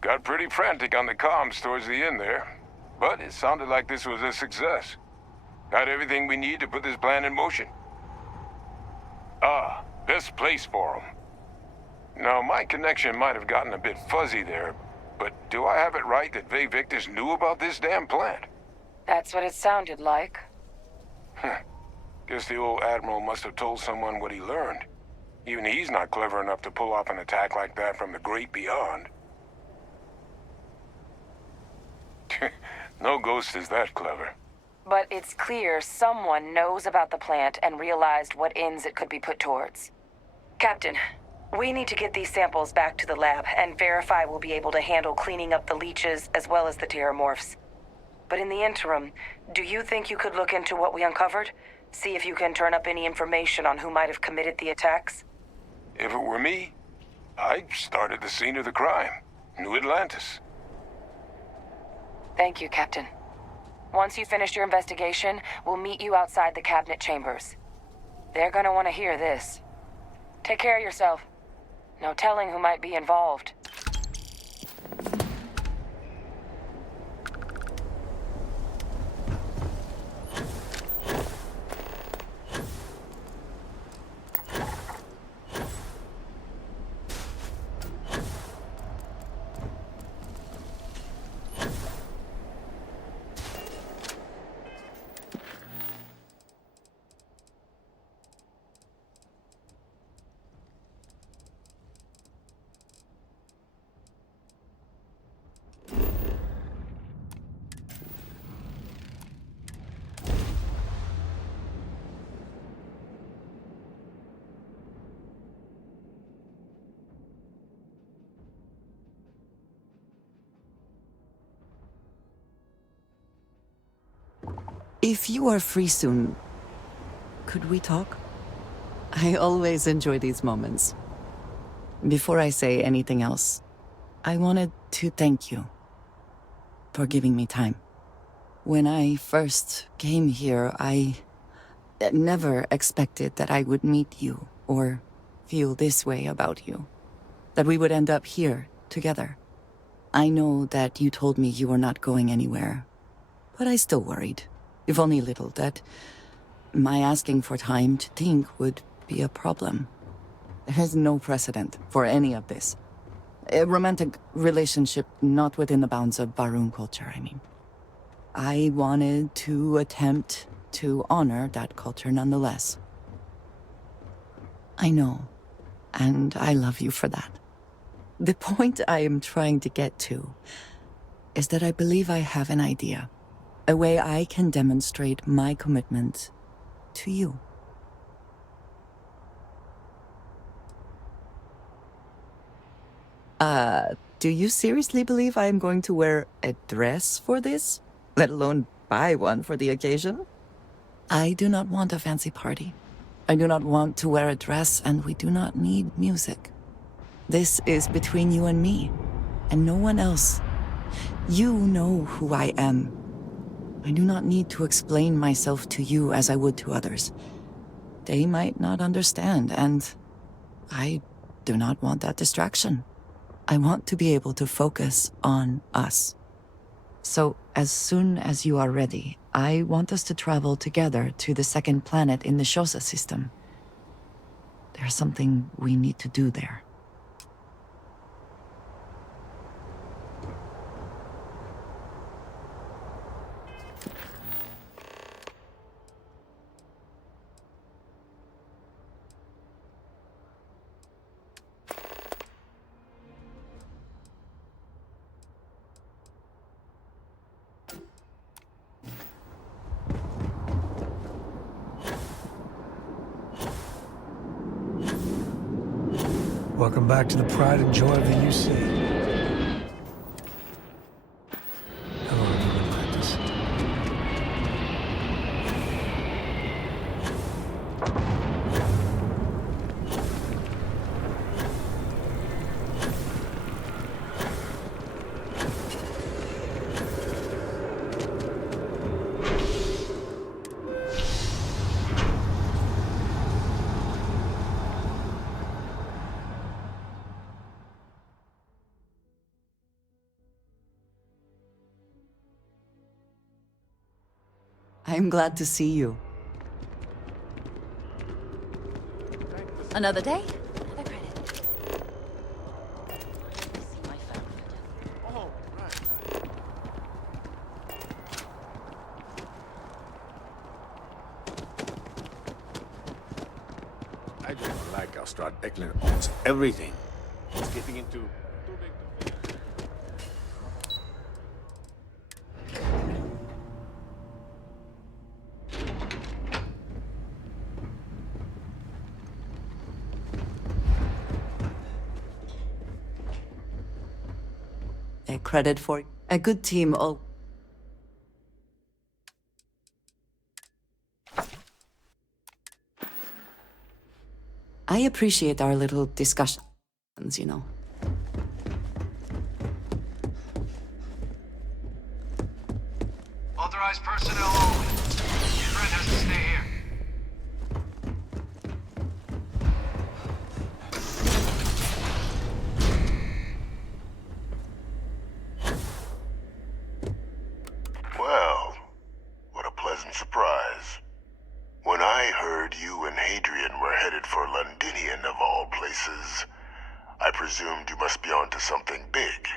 Got pretty frantic on the comms towards the end there. But it sounded like this was a success. Got everything we need to put this plan in motion. Ah, best place for them. Now, my connection might have gotten a bit fuzzy there, but do I have it right that Vay Victus knew about this damn plant? That's what it sounded like. Guess the old Admiral must have told someone what he learned. Even he's not clever enough to pull off an attack like that from the great beyond. No ghost is that clever. But it's clear someone knows about the plant and realized what ends it could be put towards. Captain, we need to get these samples back to the lab and verify we'll be able to handle cleaning up the leeches as well as the terramorphs. But in the interim, do you think you could look into what we uncovered? See if you can turn up any information on who might have committed the attacks? If it were me, I'd started the scene of the crime. New Atlantis. Thank you, Captain. Once you finish your investigation, we'll meet you outside the cabinet chambers. They're gonna want to hear this. Take care of yourself. No telling who might be involved. If you are free soon, could we talk? I always enjoy these moments. Before I say anything else, I wanted to thank you for giving me time. When I first came here, I never expected that I would meet you or feel this way about you. That we would end up here together. I know that you told me you were not going anywhere, but I still worried, if only a little, that my asking for time to think would be a problem. There is no precedent for any of this. A romantic relationship not within the bounds of Barun culture, I mean. I wanted to attempt to honor that culture nonetheless. I know, and I love you for that. The point I am trying to get to is that I believe I have an idea, a way I can demonstrate my commitment to you. Do you seriously believe I am going to wear a dress for this? Let alone buy one for the occasion? I do not want a fancy party. I do not want to wear a dress, and we do not need music. This is between you and me, and no one else. You know who I am. I do not need to explain myself to you as I would to others. They might not understand, and I do not want that distraction. I want to be able to focus on us. So, as soon as you are ready, I want us to travel together to the second planet in the Shosa system. There's something we need to do there. Welcome back to the pride and joy of the UC. Hello, New Atlantis. I'm glad to see you. Another day, another credit. Oh, right. I do not like how Strad Eklund owns everything. It's getting into too big to fail. A credit for a good team. Oh, I I appreciate our little discussions, you know. Authorized personnel only. Your friend has to stay here. Well, what a pleasant surprise. When I heard you and Hadrian were headed for Londinian of all places, I presumed you must be onto something big.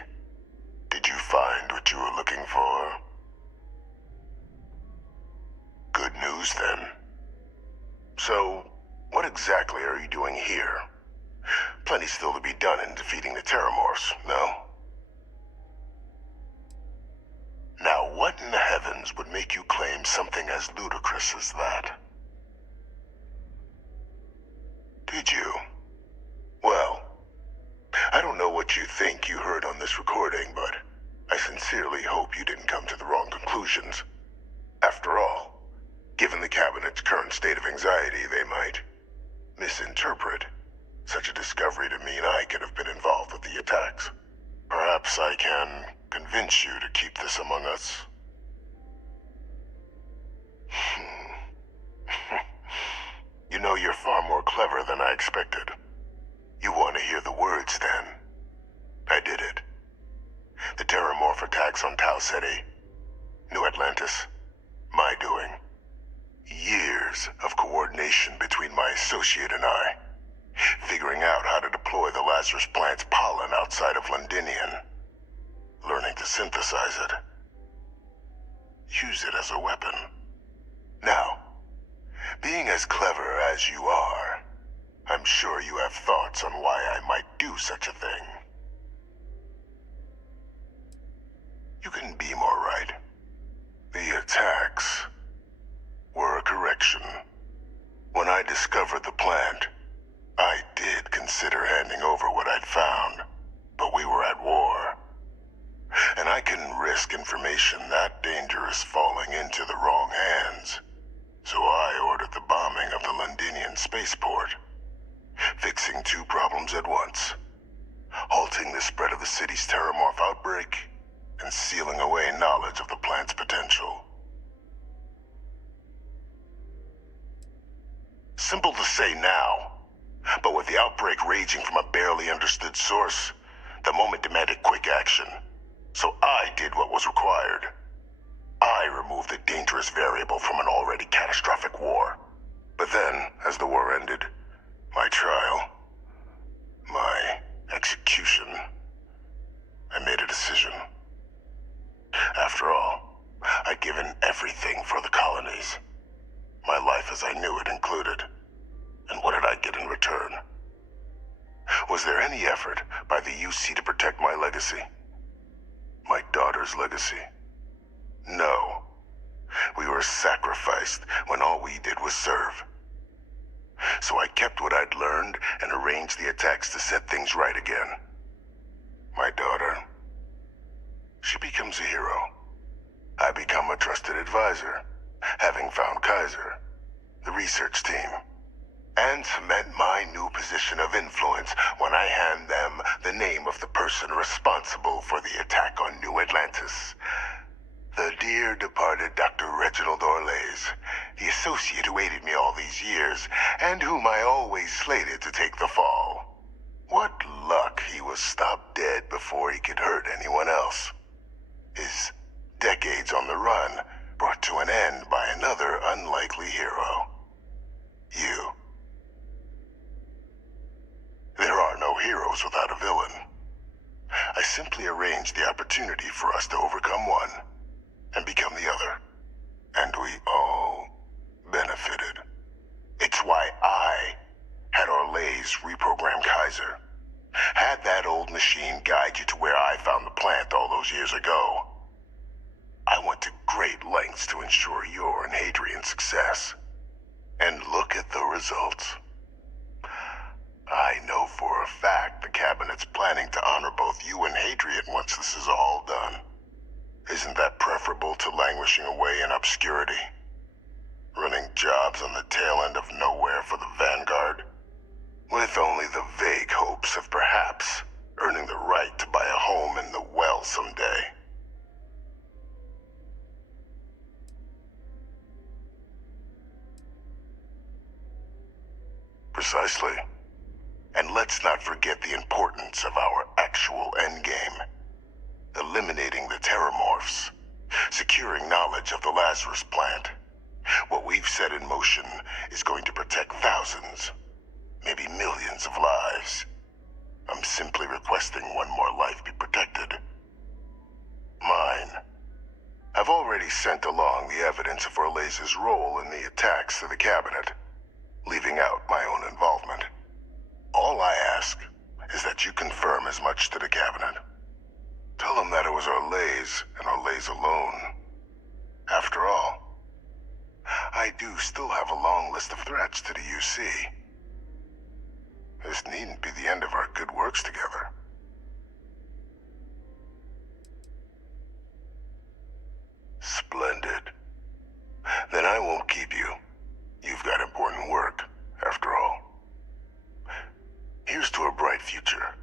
Did you find what you were looking for? Good news, then. So, what exactly are you doing here? Plenty still to be done in defeating the Terramorphs, no? Now, what in the heavens would make you claim something as ludicrous as that? Did you? Well, I don't know what you think you heard on this recording, but I sincerely hope you didn't come to the wrong conclusions. After all, given the Cabinet's current state of anxiety, they might misinterpret such a discovery to mean I could have been involved with the attacks. Perhaps I can convince you to keep this among us. You know, you're far more clever than I expected. You want to hear the words, then? I did it. The Terramorph attacks on Tau Ceti, New Atlantis, my doing. Years of coordination between my associate and I, figuring out how to deploy the Lazarus plant's pollen outside of Londinian, learning to synthesize it, use it as a weapon. Now, being as clever as you are, I'm sure you have thoughts on why I might do such a thing. You couldn't be more right. The attacks were a correction. When I discovered the plant, I did consider handing over what I'd found, but we were at war. And I couldn't risk information that dangerous falling into the wrong hands. So I ordered the bombing of the Londinian spaceport, fixing two problems at once: halting the spread of the city's Terramorph outbreak, and sealing away knowledge of the plant's potential. Simple to say now, but with the outbreak raging from a barely understood source, the moment demanded quick action. So I did what was required. I removed a dangerous variable from an already catastrophic war. But then, as the war ended, my trial, my execution, I made a decision. After all, I'd given everything for the colonies. My life as I knew it included. And what did I get in return? Was there any effort by the UC to protect my legacy? My daughter's legacy? No. We were sacrificed when all we did was serve. So I kept what I'd learned and arranged the attacks to set things right again. My daughter, she becomes a hero. I become a trusted advisor, having found Kaiser, the research team, and cement my new position of influence when I hand them the name of the person responsible for the attack on New Atlantis. The dear departed Dr. Reginald Orlays, the associate who aided me all these years, and whom I always slated to take the fall. What luck he was stopped dead before he could hurt anyone else. His decades on the run brought to an end by another unlikely hero. You. There are no heroes without a villain. I simply arranged the opportunity for us to overcome one and become the other. And we all benefited. It's why I had Orlays reprogram Kaiser. Had that old machine guide you to where I found the plant all those years ago. I went to great lengths to ensure your and Hadrian's success. And look at the results. I know for a fact the Cabinet's planning to honor both you and Hadrian once this is all done. Isn't that preferable to languishing away in obscurity? Running jobs on the tail end of nowhere for the Vanguard? with only the vague hopes of perhaps earning the right to buy a home in the well someday. Precisely. And let's not forget the importance of our actual endgame. Eliminating the terramorphs. Securing knowledge of the Lazarus plant. What we've set in motion is going to protect thousands, maybe millions of lives. I'm simply requesting one more life be protected. Mine. I've already sent along the evidence of Orleza's role in the attacks to the cabinet, leaving out my own involvement. All I ask is that you confirm as much to the cabinet. Tell them that it was Orlez and Orlez alone. After all, I do still have a long list of threats to the UC. This needn't be the end of our good works together. Splendid. Then I won't keep you. You've got important work, after all. Here's to a bright future.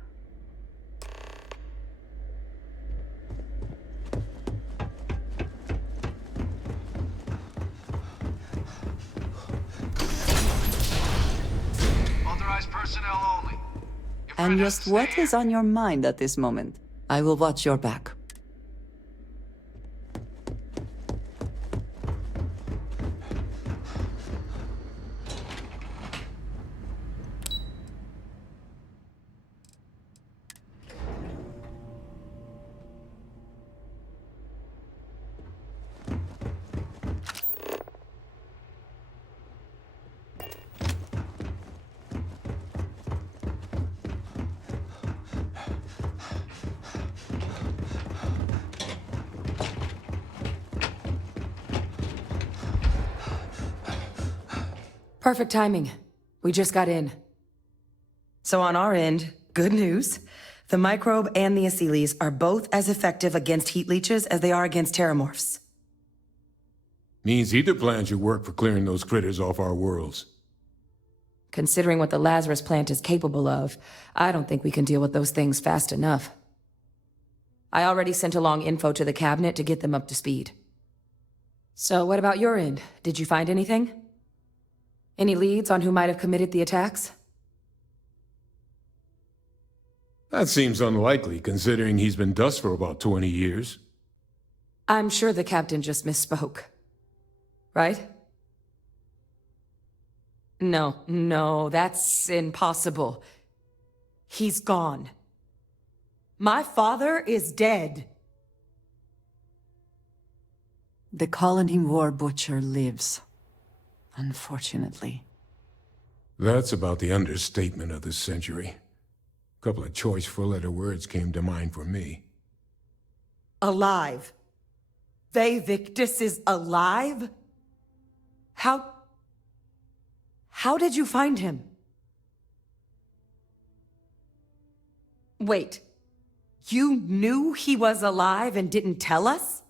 Authorized personnel only. And just what is on your mind at this moment? I will watch your back. Perfect timing. We just got in. So on our end, good news. The microbe and the Asylees are both as effective against heat leeches as they are against terramorphs. Means either plan should work for clearing those critters off our worlds. Considering what the Lazarus plant is capable of, I don't think we can deal with those things fast enough. I already sent along info to the cabinet to get them up to speed. So what about your end? Did you find anything? Any leads on who might have committed the attacks? That seems unlikely, considering he's been dust for about 20 years. I'm sure the captain just misspoke. Right? No, that's impossible. He's gone. My father is dead. The colony war butcher lives. Unfortunately. That's about the understatement of the century. A couple of choice four-letter words came to mind for me. Alive. They Victus is alive? How did you find him? Wait. You knew he was alive and didn't tell us?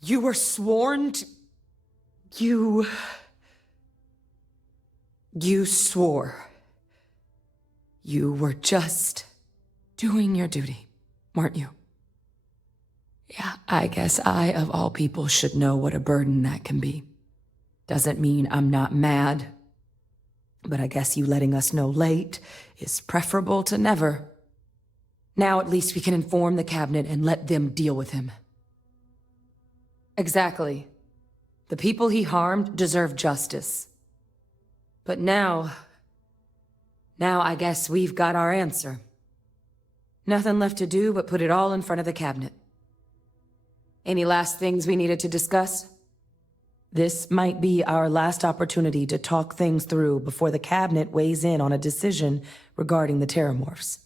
You were sworn to... You swore. You were just doing your duty, weren't you? Yeah, I guess I, of all people, should know what a burden that can be. Doesn't mean I'm not mad, but I guess you letting us know late is preferable to never. Now at least we can inform the cabinet and let them deal with him. Exactly. The people he harmed deserve justice. But now I guess we've got our answer. Nothing left to do but put it all in front of the cabinet. Any last things we needed to discuss? This might be our last opportunity to talk things through before the cabinet weighs in on a decision regarding the terramorphs.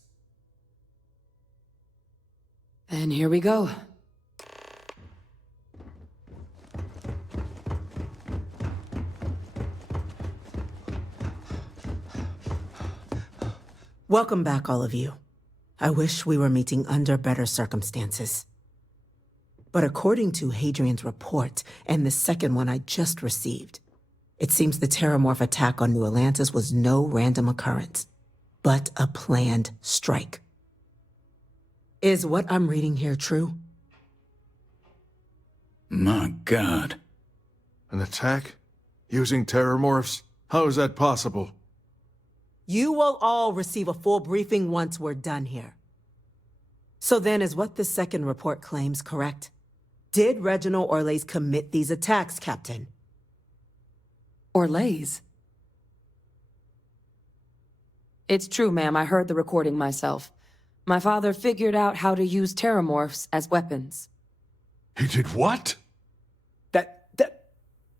And here we go. Welcome back, all of you. I wish we were meeting under better circumstances. But according to Hadrian's report, and the second one I just received, It seems the Terramorph attack on New Atlantis was no random occurrence, but a planned strike. Is what I'm reading here true? My God. An attack? Using Terramorphs? How is that possible? You will all receive a full briefing once we're done here. So then, is what the second report claims correct? Did Reginald Orlays commit these attacks, Captain? Orlays? It's true, ma'am. I heard the recording myself. My father figured out how to use Terramorphs as weapons. He did what?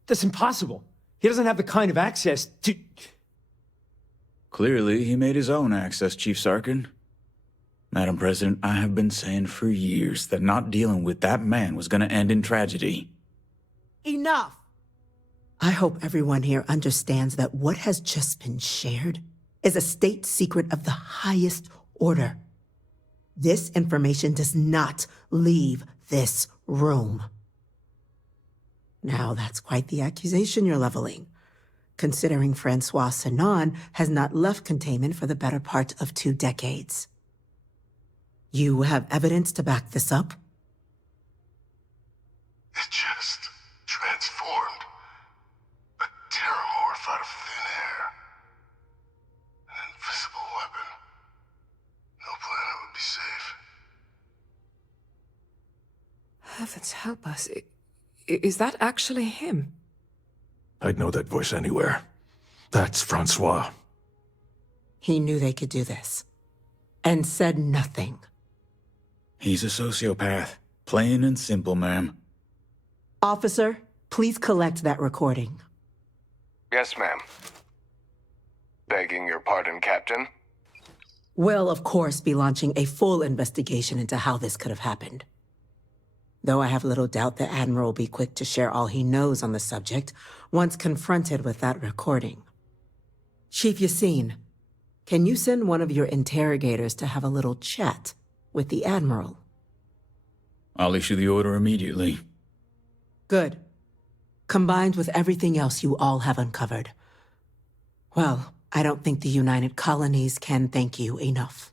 That's impossible. He doesn't have the kind of access to... Clearly, he made his own access, Chief Sarkin. Madam President, I have been saying for years that not dealing with that man was gonna end in tragedy. Enough! I hope everyone here understands that what has just been shared is a state secret of the highest order. This information does not leave this room. Now, that's quite the accusation you're leveling, considering Francois Sinon has not left containment for the better part of 2 decades. You have evidence to back this up? It just transformed. A Terramorph out of thin air. An invisible weapon. No planet would be safe. Heavens help us. Is that actually him? I'd know that voice anywhere. That's Francois. He knew they could do this, and said nothing. He's a sociopath. Plain and simple, ma'am. Officer, please collect that recording. Yes, ma'am. Begging your pardon, Captain. We'll, of course, be launching a full investigation into how this could have happened. Though I have little doubt the Admiral will be quick to share all he knows on the subject once confronted with that recording. Chief Yassine, can you send one of your interrogators to have a little chat with the Admiral? I'll issue the order immediately. Good. Combined with everything else you all have uncovered. Well, I don't think the United Colonies can thank you enough.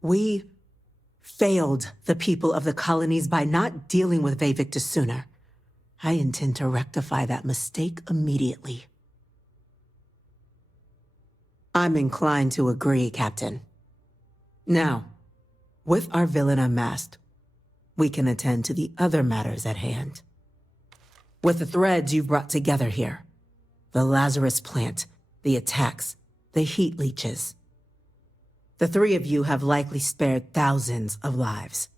We failed the people of the colonies by not dealing with Vayvictus sooner. I intend to rectify that mistake immediately. I'm inclined to agree, Captain. Now, with our villain unmasked, we can attend to the other matters at hand. With the threads you've brought together here, the Lazarus plant, the attacks, the heat leeches, the 3 of you have likely spared thousands of lives.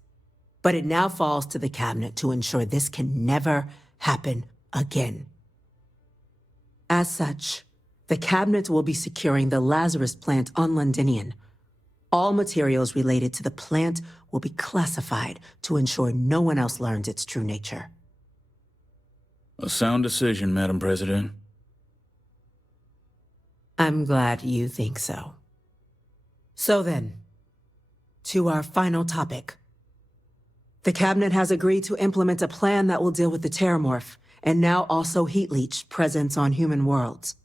But it now falls to the Cabinet to ensure this can never happen again. As such, the Cabinet will be securing the Lazarus plant on Londinian. All materials related to the plant will be classified to ensure no one else learns its true nature. A sound decision, Madam President. I'm glad you think so. So then, to our final topic. The Cabinet has agreed to implement a plan that will deal with the Terramorph, and now also Heat Leech presence on human worlds.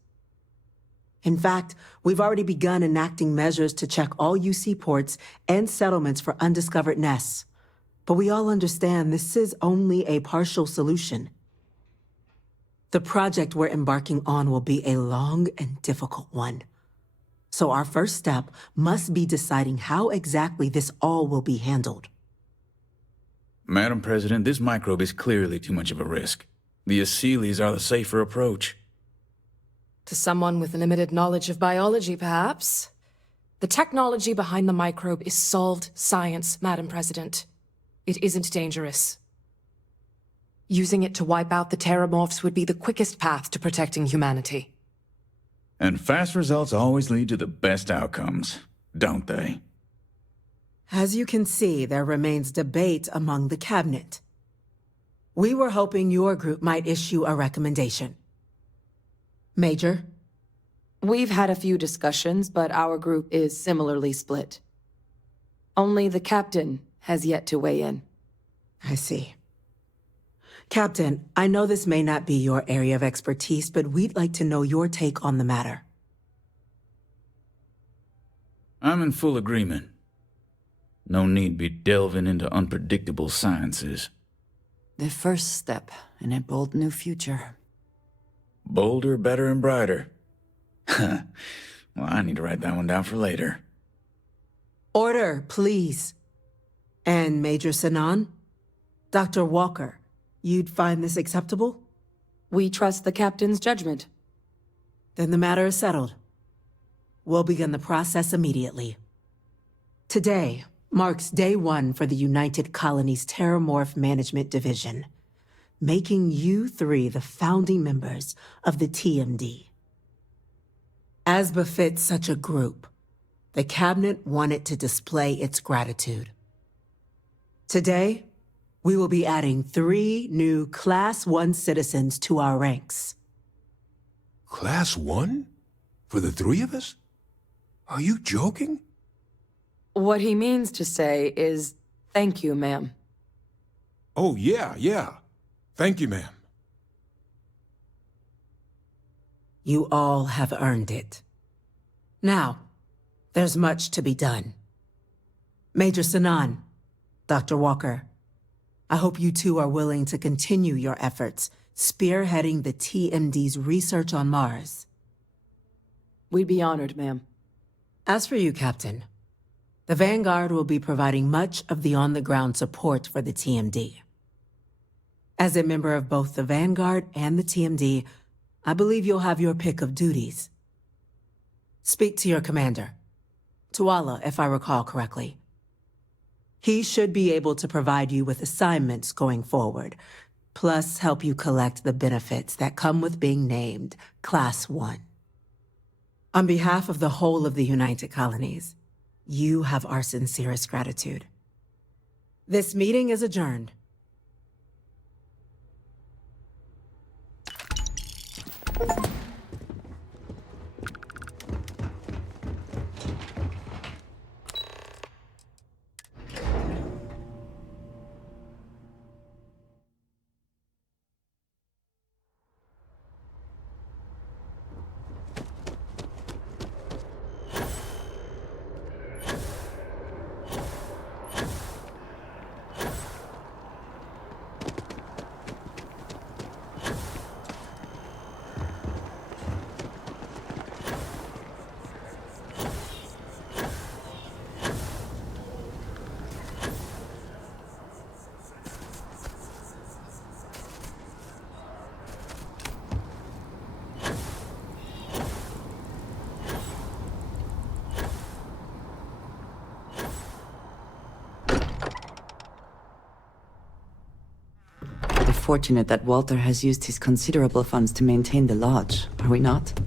In fact, we've already begun enacting measures to check all UC ports and settlements for undiscovered nests. But we all understand this is only a partial solution. The project we're embarking on will be a long and difficult one. So our first step must be deciding how exactly this all will be handled. Madam President, this microbe is clearly too much of a risk. The Aseles are the safer approach. To someone with limited knowledge of biology, perhaps? The technology behind the microbe is solved science, Madam President. It isn't dangerous. Using it to wipe out the Terramorphs would be the quickest path to protecting humanity. And fast results always lead to the best outcomes, don't they? As you can see, there remains debate among the Cabinet. We were hoping your group might issue a recommendation. Major? We've had a few discussions, but our group is similarly split. Only the captain has yet to weigh in. I see. Captain, I know this may not be your area of expertise, but we'd like to know your take on the matter. I'm in full agreement. No need be delving into unpredictable sciences. The first step in a bold new future. Bolder, better, and brighter. Well, I need to write that one down for later. Order, please. And Major Sanan? Dr. Walker, you'd find this acceptable? We trust the captain's judgment. Then the matter is settled. We'll begin the process immediately. Today marks day one for the United Colonies Terramorph Management Division, making you three the founding members of the TMD. As befits such a group, the Cabinet wanted to display its gratitude. Today, we will be adding 3 new Class 1 citizens to our ranks. Class 1? For the 3 of us? Are you joking? What he means to say is, thank you, ma'am. Oh, yeah. Thank you, ma'am. You all have earned it. Now, there's much to be done. Major Sanan, Dr. Walker, I hope you two are willing to continue your efforts spearheading the TMD's research on Mars. We'd be honored, ma'am. As for you, Captain, the Vanguard will be providing much of the on-the-ground support for the TMD. As a member of both the Vanguard and the TMD, I believe you'll have your pick of duties. Speak to your commander, Tuala, if I recall correctly. He should be able to provide you with assignments going forward, plus help you collect the benefits that come with being named Class 1. On behalf of the whole of the United Colonies, you have our sincerest gratitude. This meeting is adjourned. Fortunate that Walter has used his considerable funds to maintain the lodge, are we not?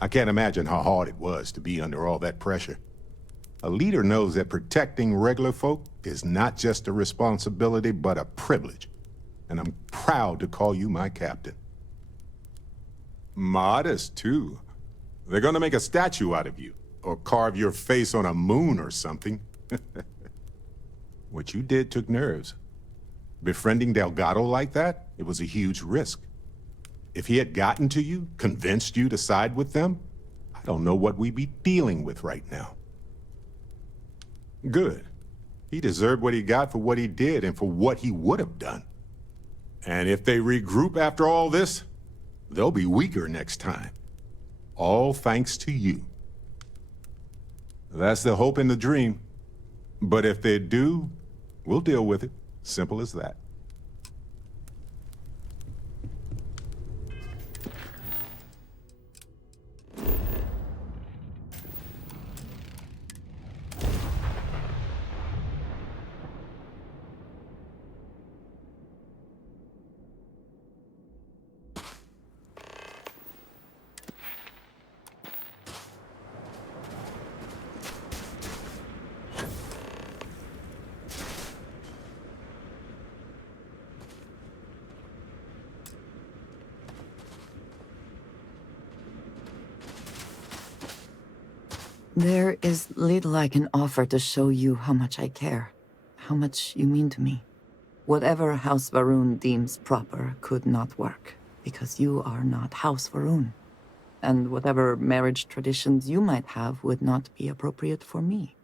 I can't imagine how hard it was to be under all that pressure. A leader knows that protecting regular folk is not just a responsibility, but a privilege. And I'm proud to call you my captain. Modest, too. They're gonna make a statue out of you, or carve your face on a moon or something. What you did took nerves. Befriending Delgado like that, it was a huge risk. If he had gotten to you, convinced you to side with them, I don't know what we'd be dealing with right now. Good. He deserved what he got for what he did and for what he would have done. And if they regroup after all this, they'll be weaker next time. All thanks to you. That's the hope and the dream. But if they do, we'll deal with it. Simple as that. There is little I can offer to show you how much I care, how much you mean to me. Whatever House Varun deems proper could not work, because you are not House Varun. And whatever marriage traditions you might have would not be appropriate for me.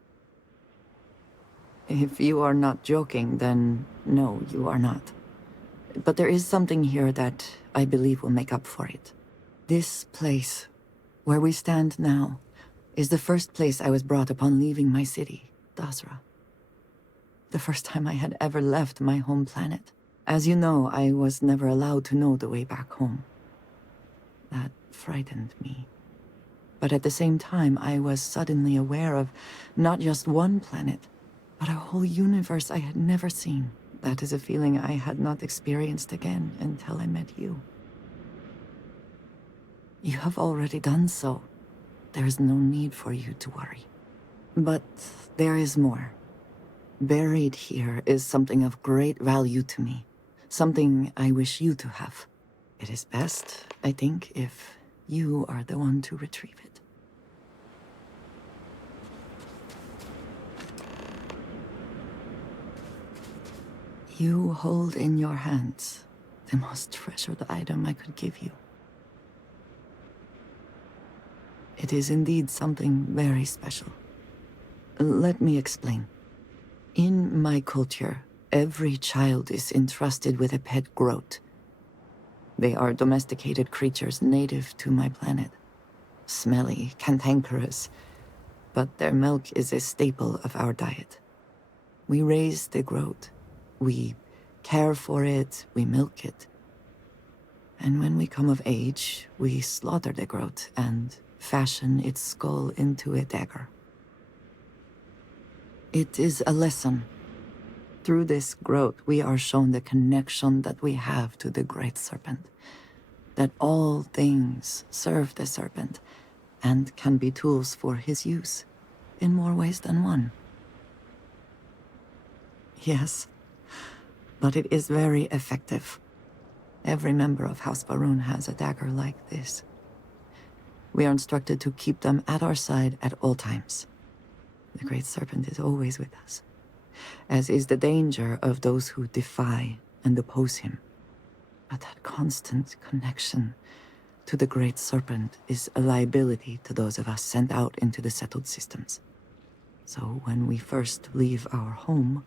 If you are not joking, then no, you are not. But there is something here that I believe will make up for it. This place, where we stand now, is the first place I was brought upon leaving my city, Dasra. The first time I had ever left my home planet. As you know, I was never allowed to know the way back home. That frightened me. But at the same time, I was suddenly aware of not just one planet, but a whole universe I had never seen. That is a feeling I had not experienced again until I met you. You have already done so. There is no need for you to worry. But there is more. Buried here is something of great value to me. Something I wish you to have. It is best, I think, if you are the one to retrieve it. You hold in your hands the most treasured item I could give you. It is indeed something very special. Let me explain. In my culture, every child is entrusted with a pet groat. They are domesticated creatures native to my planet. Smelly, cantankerous, but their milk is a staple of our diet. We raise the groat. We care for it, we milk it. And when we come of age, we slaughter the groat and fashion its skull into a dagger. It is a lesson. Through this groat, we are shown the connection that we have to the Great Serpent. That all things serve the Serpent and can be tools for his use in more ways than one. Yes, but it is very effective. Every member of House Varun has a dagger like this. We are instructed to keep them at our side at all times. The Great Serpent is always with us, as is the danger of those who defy and oppose him. But that constant connection to the Great Serpent is a liability to those of us sent out into the settled systems. So when we first leave our home,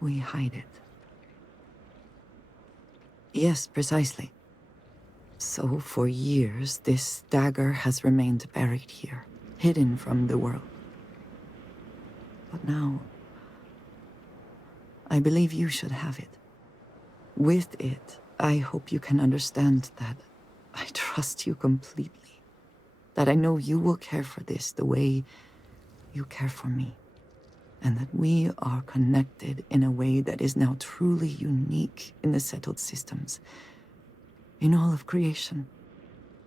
we hide it. Yes, precisely. So for years, this dagger has remained buried here, hidden from the world. But now, I believe you should have it. With it, I hope you can understand that I trust you completely. That I know you will care for this the way you care for me. And that we are connected in a way that is now truly unique in the settled systems. In all of creation.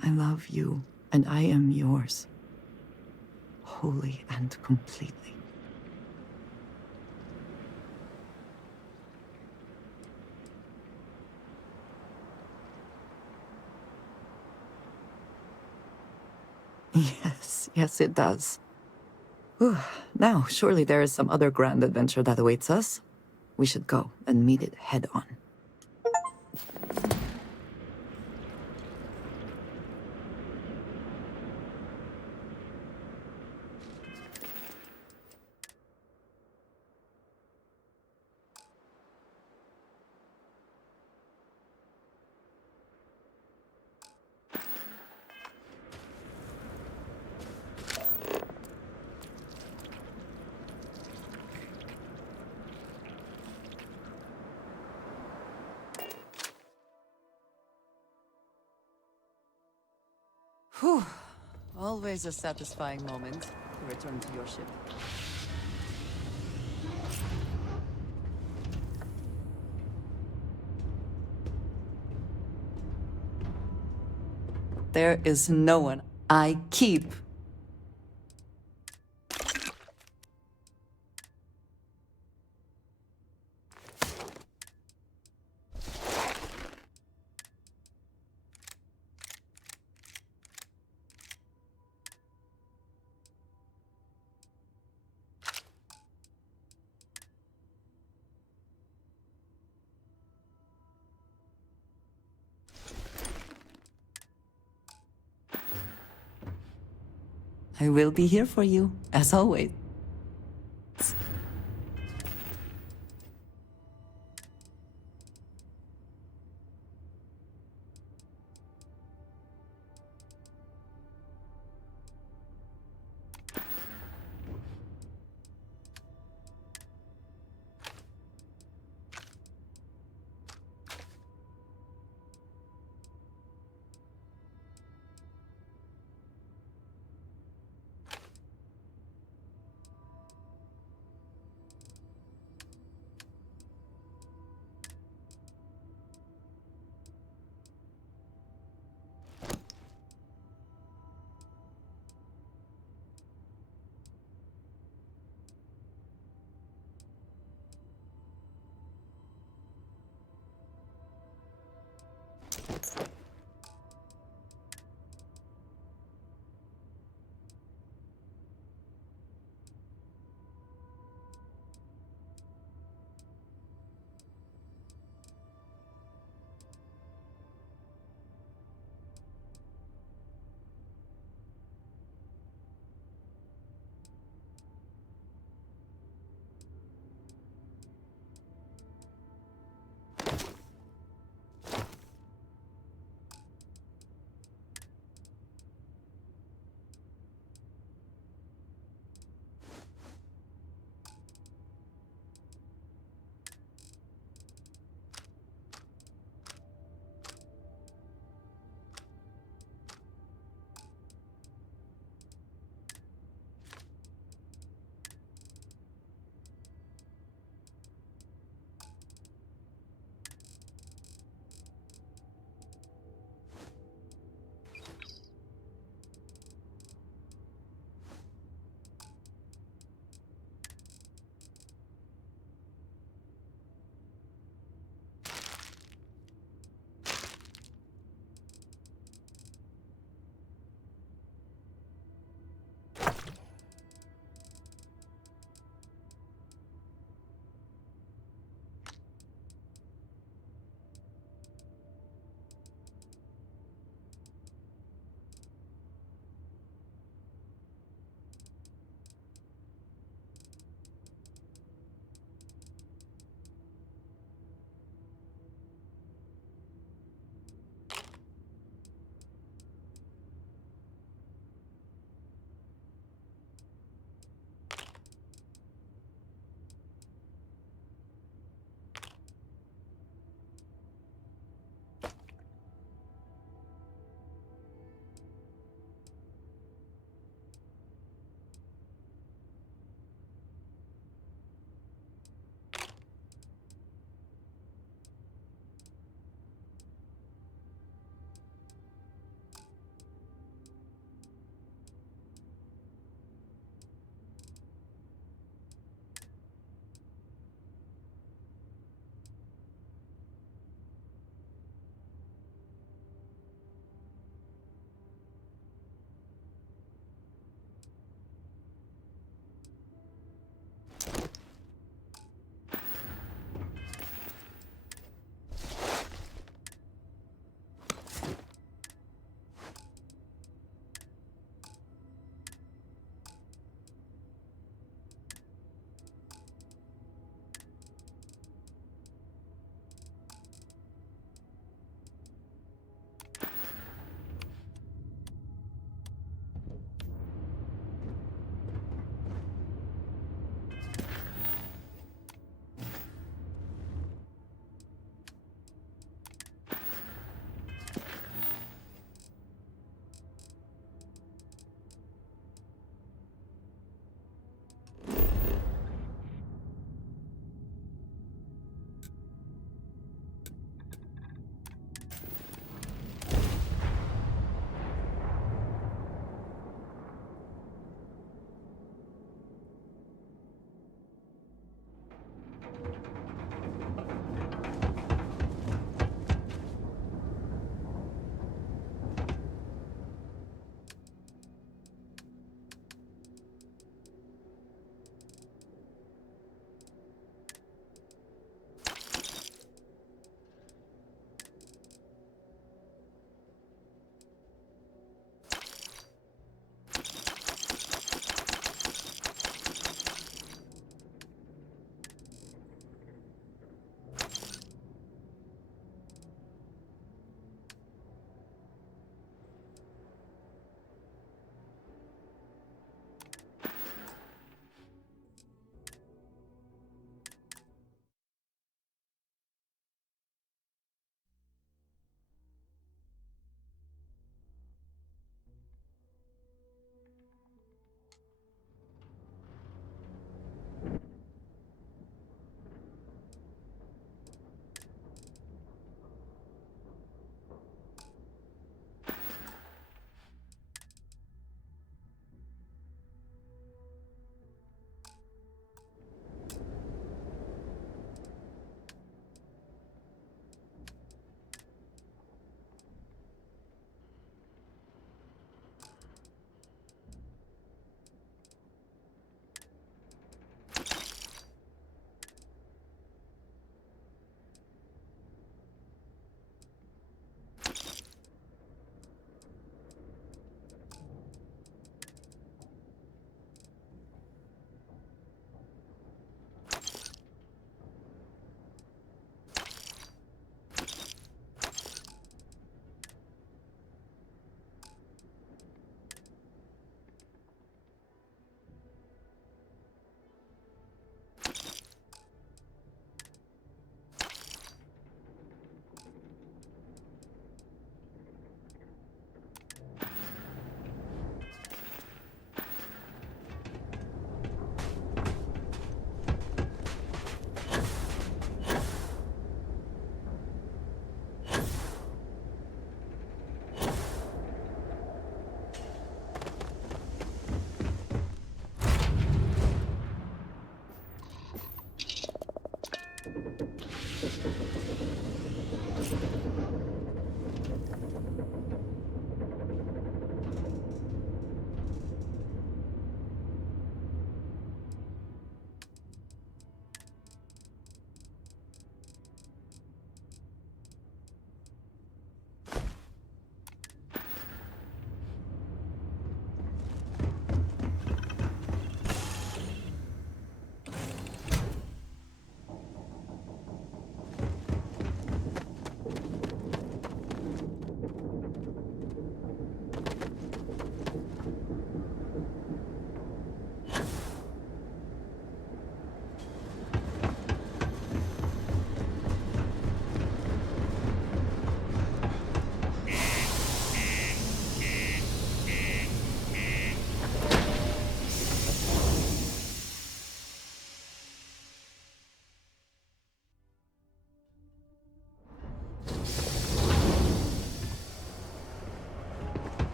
I love you, and I am yours. Wholly and completely. Yes, it does. Whew. Now, surely there is some other grand adventure that awaits us. We should go and meet it head on. Whew. Always a satisfying moment to return to your ship. There is no one I keep. I will be here for you, as always.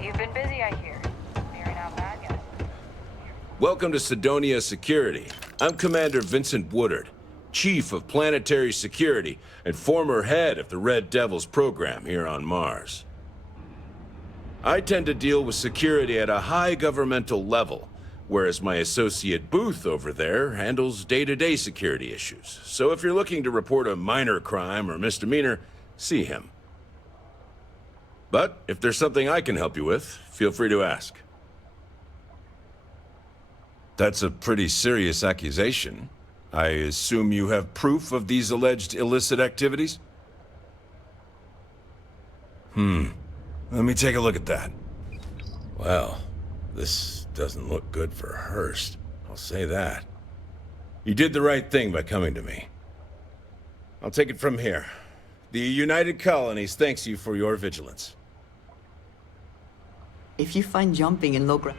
You've been busy, I hear. Clearing out bad guys. Welcome to Sidonia Security. I'm Commander Vincent Woodard, Chief of Planetary Security and former head of the Red Devils program here on Mars. I tend to deal with security at a high governmental level, whereas my associate Booth over there handles day-to-day security issues. So if you're looking to report a minor crime or misdemeanor, see him. But if there's something I can help you with, feel free to ask. That's a pretty serious accusation. I assume you have proof of these alleged illicit activities? Let me take a look at that. Well, this doesn't look good for Hurst. I'll say that. You did the right thing by coming to me. I'll take it from here. The United Colonies thanks you for your vigilance. If you find jumping in low ground...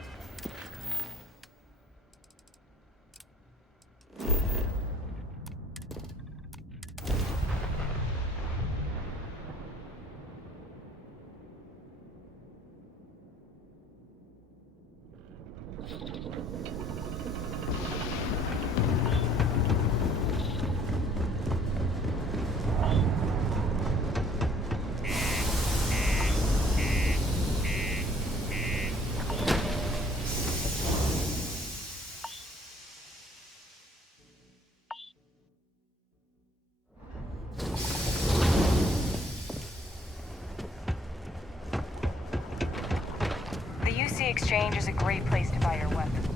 Exchange is a great place to buy your weapons.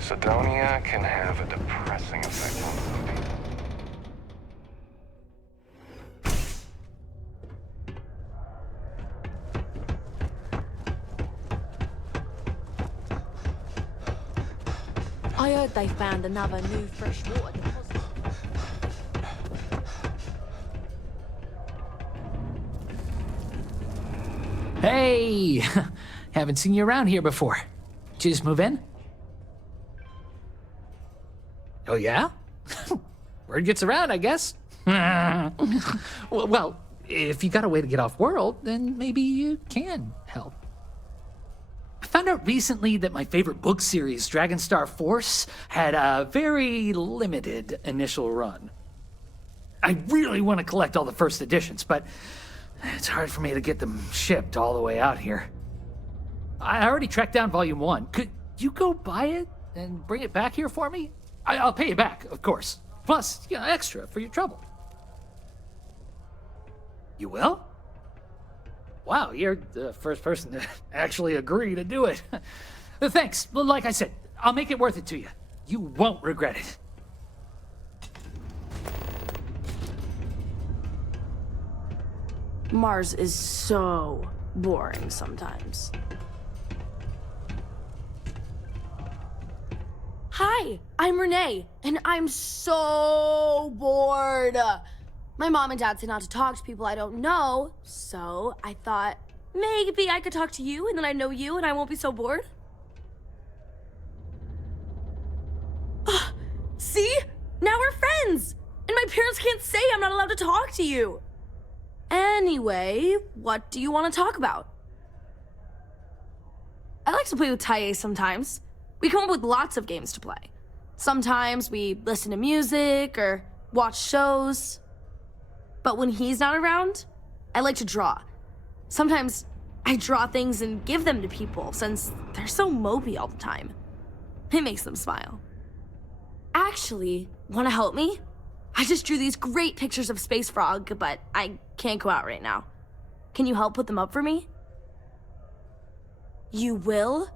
Sidonia can have a depressing effect on some people. I heard they found another new freshwater deposit. Hey! Haven't seen you around here before. Did you just move in? Oh, yeah? Word gets around, I guess. Well, if you got a way to get off-world, then maybe you can help. I found out recently that my favorite book series, Dragonstar Force, had a very limited initial run. I really want to collect all the first editions, but it's hard for me to get them shipped all the way out here. I already tracked down Volume 1. Could you go buy it and bring it back here for me? I'll pay you back, of course. Plus, extra for your trouble. You will? Wow, you're the first person to actually agree to do it. Thanks. Like I said, I'll make it worth it to you. You won't regret it. Mars is so boring sometimes. Hi, I'm Renee, and I'm so bored. My mom and dad say not to talk to people I don't know, so I thought maybe I could talk to you, and then I know you, and I won't be so bored. See? Now we're friends! And my parents can't say I'm not allowed to talk to you. Anyway, what do you want to talk about? I like to play with Taye sometimes. We come up with lots of games to play. Sometimes we listen to music or watch shows. But when he's not around, I like to draw. Sometimes I draw things and give them to people since they're so mopey all the time. It makes them smile. Actually, want to help me? I just drew these great pictures of Space Frog, but I can't go out right now. Can you help put them up for me? You will?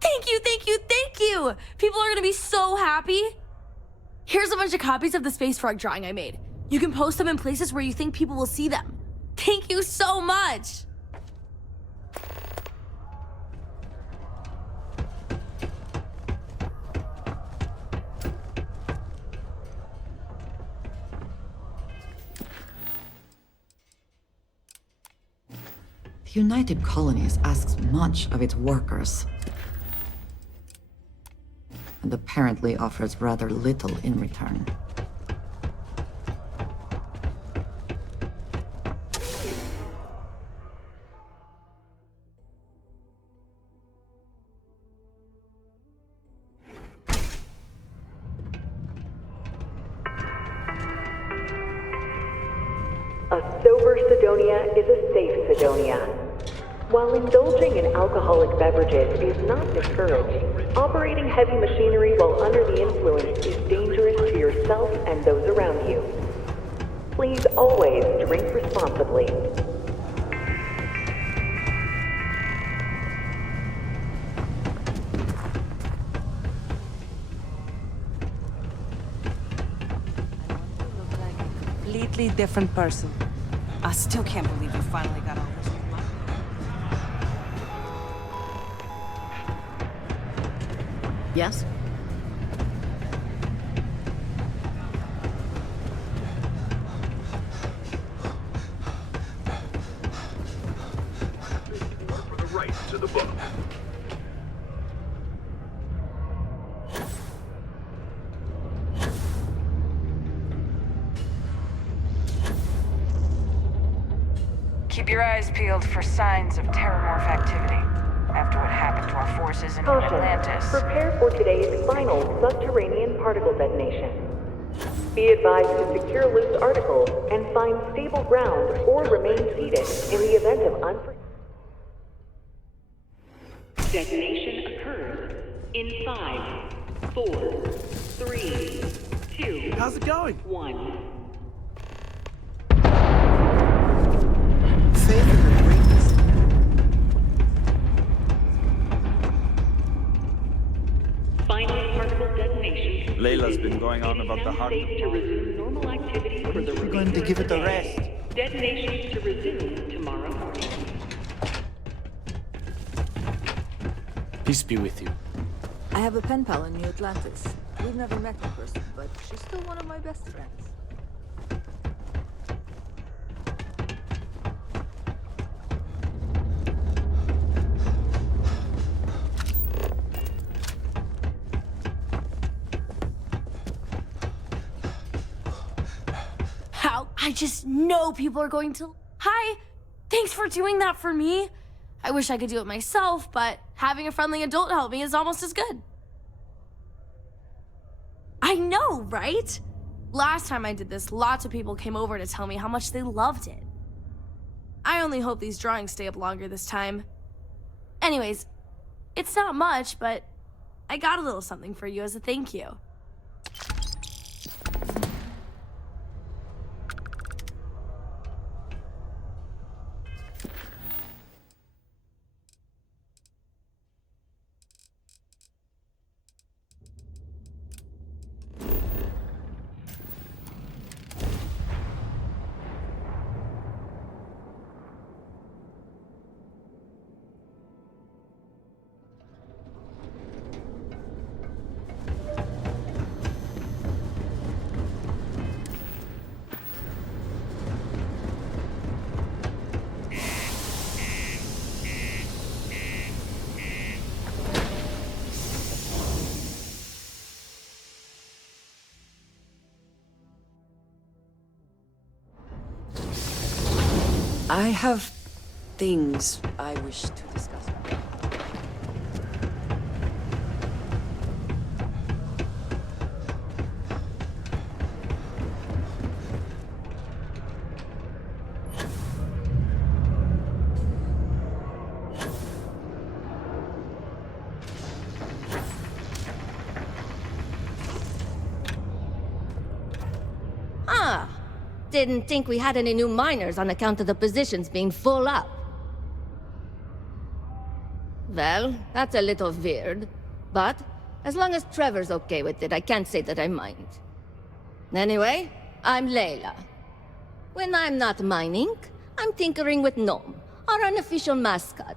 Thank you, thank you, thank you! People are gonna be so happy. Here's a bunch of copies of the Space Frog drawing I made. You can post them in places where you think people will see them. Thank you so much! The United Colonies asks much of its workers, and apparently offers rather little in return. A sober Sidonia is a safe Sidonia. While indulging in alcoholic beverages is not discouraged, operating heavy machinery while under the influence is dangerous to yourself and those around you. Please always drink responsibly. Completely different person. I still can't believe you finally got all this. Yes? For the right to the book. Keep your eyes peeled for signs of terramorph activity. After what happened to our forces in Caution. Atlantis. Prepare for today's final subterranean particle detonation. Be advised to secure loose articles and find stable ground or remain seated in the event of unforeseen. Detonation occurs in 5, 4, 3, 2. How's it going? 1. Final particle detonation. Layla's been going on about the heart. Safe to resume normal activity for the We're going to give it a rest. Detonation to resume tomorrow morning. Peace be with you. I have a pen pal in New Atlantis. We've never met in person, but she's still one of my best friends. I just know people are going to... Hi! Thanks for doing that for me. I wish I could do it myself, but having a friendly adult help me is almost as good. I know, right? Last time I did this, lots of people came over to tell me how much they loved it. I only hope these drawings stay up longer this time. Anyways, it's not much, but I got a little something for you as a thank you. I have things I wish to discuss. Didn't think we had any new miners on account of the positions being full up. Well, that's a little weird. But, as long as Trevor's okay with it, I can't say that I mind. Anyway, I'm Layla. When I'm not mining, I'm tinkering with Gnome, our unofficial mascot.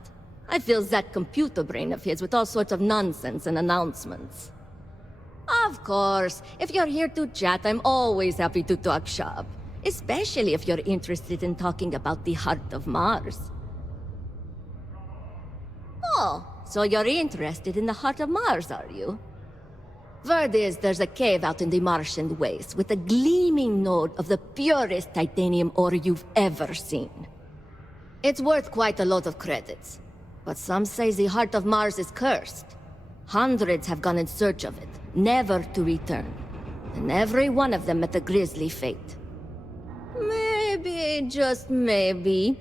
I fill that computer brain of his with all sorts of nonsense and announcements. Of course, if you're here to chat, I'm always happy to talk shop. Especially if you're interested in talking about the heart of Mars. Oh, so you're interested in the heart of Mars, are you? Word is there's a cave out in the Martian waste with a gleaming node of the purest titanium ore you've ever seen. It's worth quite a lot of credits, but some say the heart of Mars is cursed. Hundreds have gone in search of it, never to return. And every one of them met a grisly fate. Maybe, just maybe,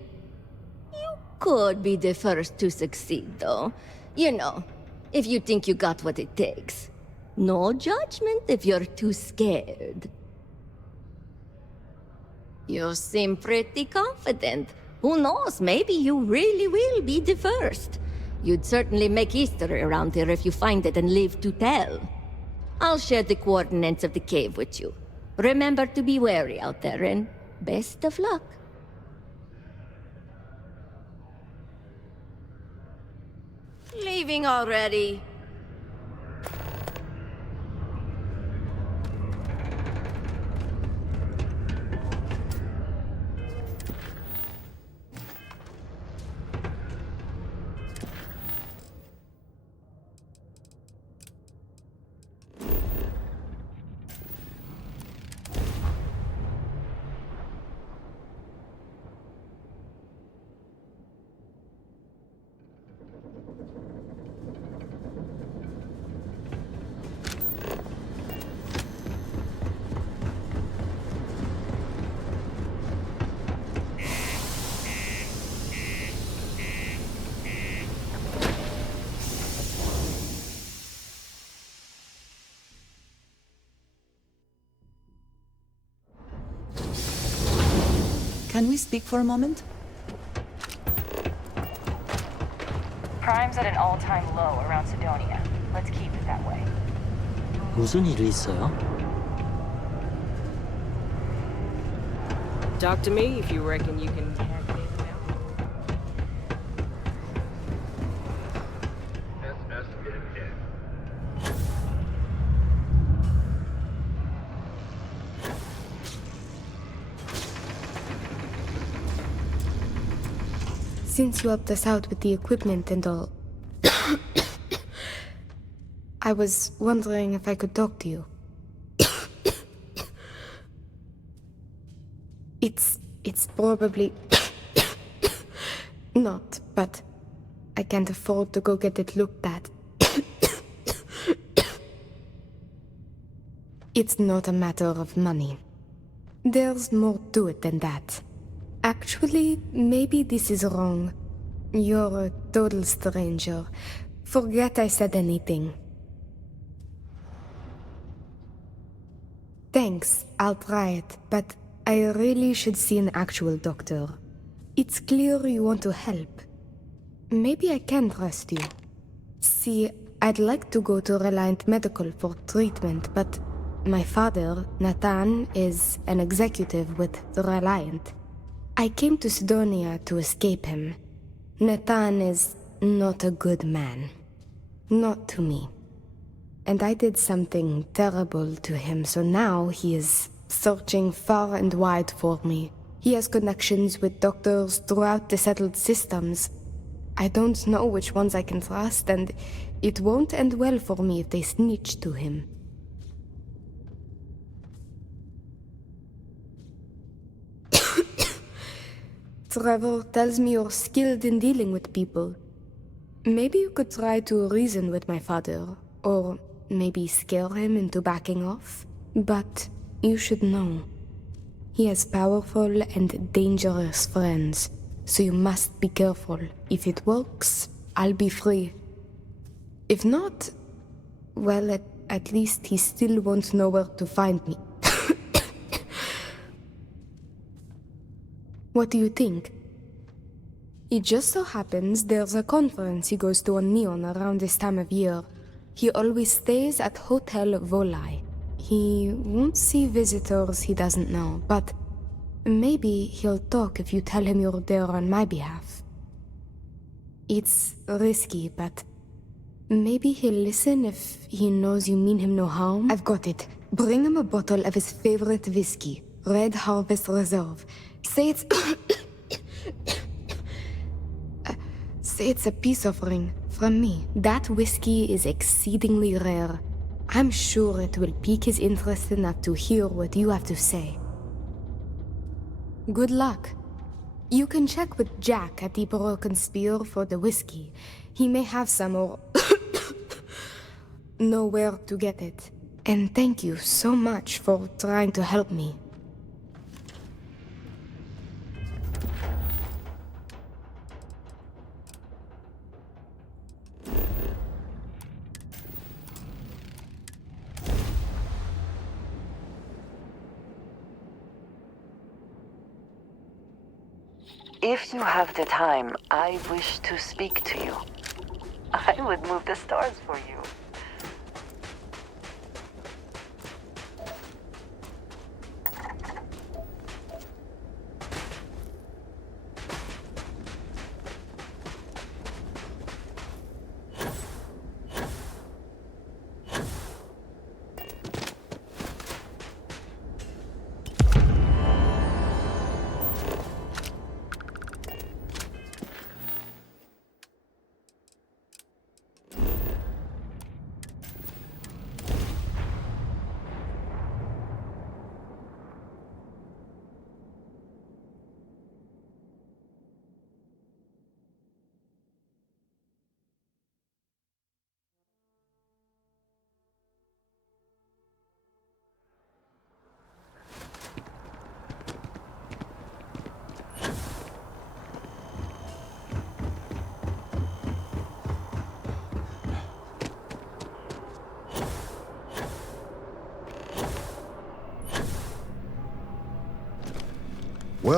you could be the first to succeed, though. You know, if you think you got what it takes. No judgment if you're too scared. You seem pretty confident. Who knows, maybe you really will be the first. You'd certainly make history around here if you find it and live to tell. I'll share the coordinates of the cave with you. Remember to be wary out there, and best of luck. Leaving already? Can we speak for a moment? Crime's at an all-time low around Sidonia. Let's keep it that way. 무슨 일이 있어요? Talk to me if you reckon you can tag me down. Since you helped us out with the equipment and all, I was wondering if I could talk to you. It's probably not, but I can't afford to go get it looked at. It's not a matter of money. There's more to it than that. Actually, maybe this is wrong. You're a total stranger. Forget I said anything. Thanks, I'll try it, but I really should see an actual doctor. It's clear you want to help. Maybe I can trust you. See, I'd like to go to Reliant Medical for treatment, but my father, Nathan, is an executive with the Reliant. I came to Sidonia to escape him. Nathan is not a good man. Not to me. And I did something terrible to him, so now he is searching far and wide for me. He has connections with doctors throughout the settled systems. I don't know which ones I can trust, and it won't end well for me if they snitch to him. Trevor tells me you're skilled in dealing with people. Maybe you could try to reason with my father, or maybe scare him into backing off. But you should know, he has powerful and dangerous friends, so you must be careful. If it works, I'll be free. If not, well, at least he still won't know where to find me. What do you think? It just so happens there's a conference he goes to on Neon around this time of year. He always stays at Hotel Volai. He won't see visitors he doesn't know, but maybe he'll talk if you tell him you're there on my behalf. It's risky, but maybe he'll listen if he knows you mean him no harm. I've got it. Bring him a bottle of his favorite whiskey, Red Harvest Reserve. Say it's... Say it's a peace offering from me. That whiskey is exceedingly rare. I'm sure it will pique his interest enough to hear what you have to say. Good luck. You can check with Jack at the Broken Spear for the whiskey. He may have some or know where to get it. And thank you so much for trying to help me. If you have the time, I wish to speak to you. I would move the stars for you.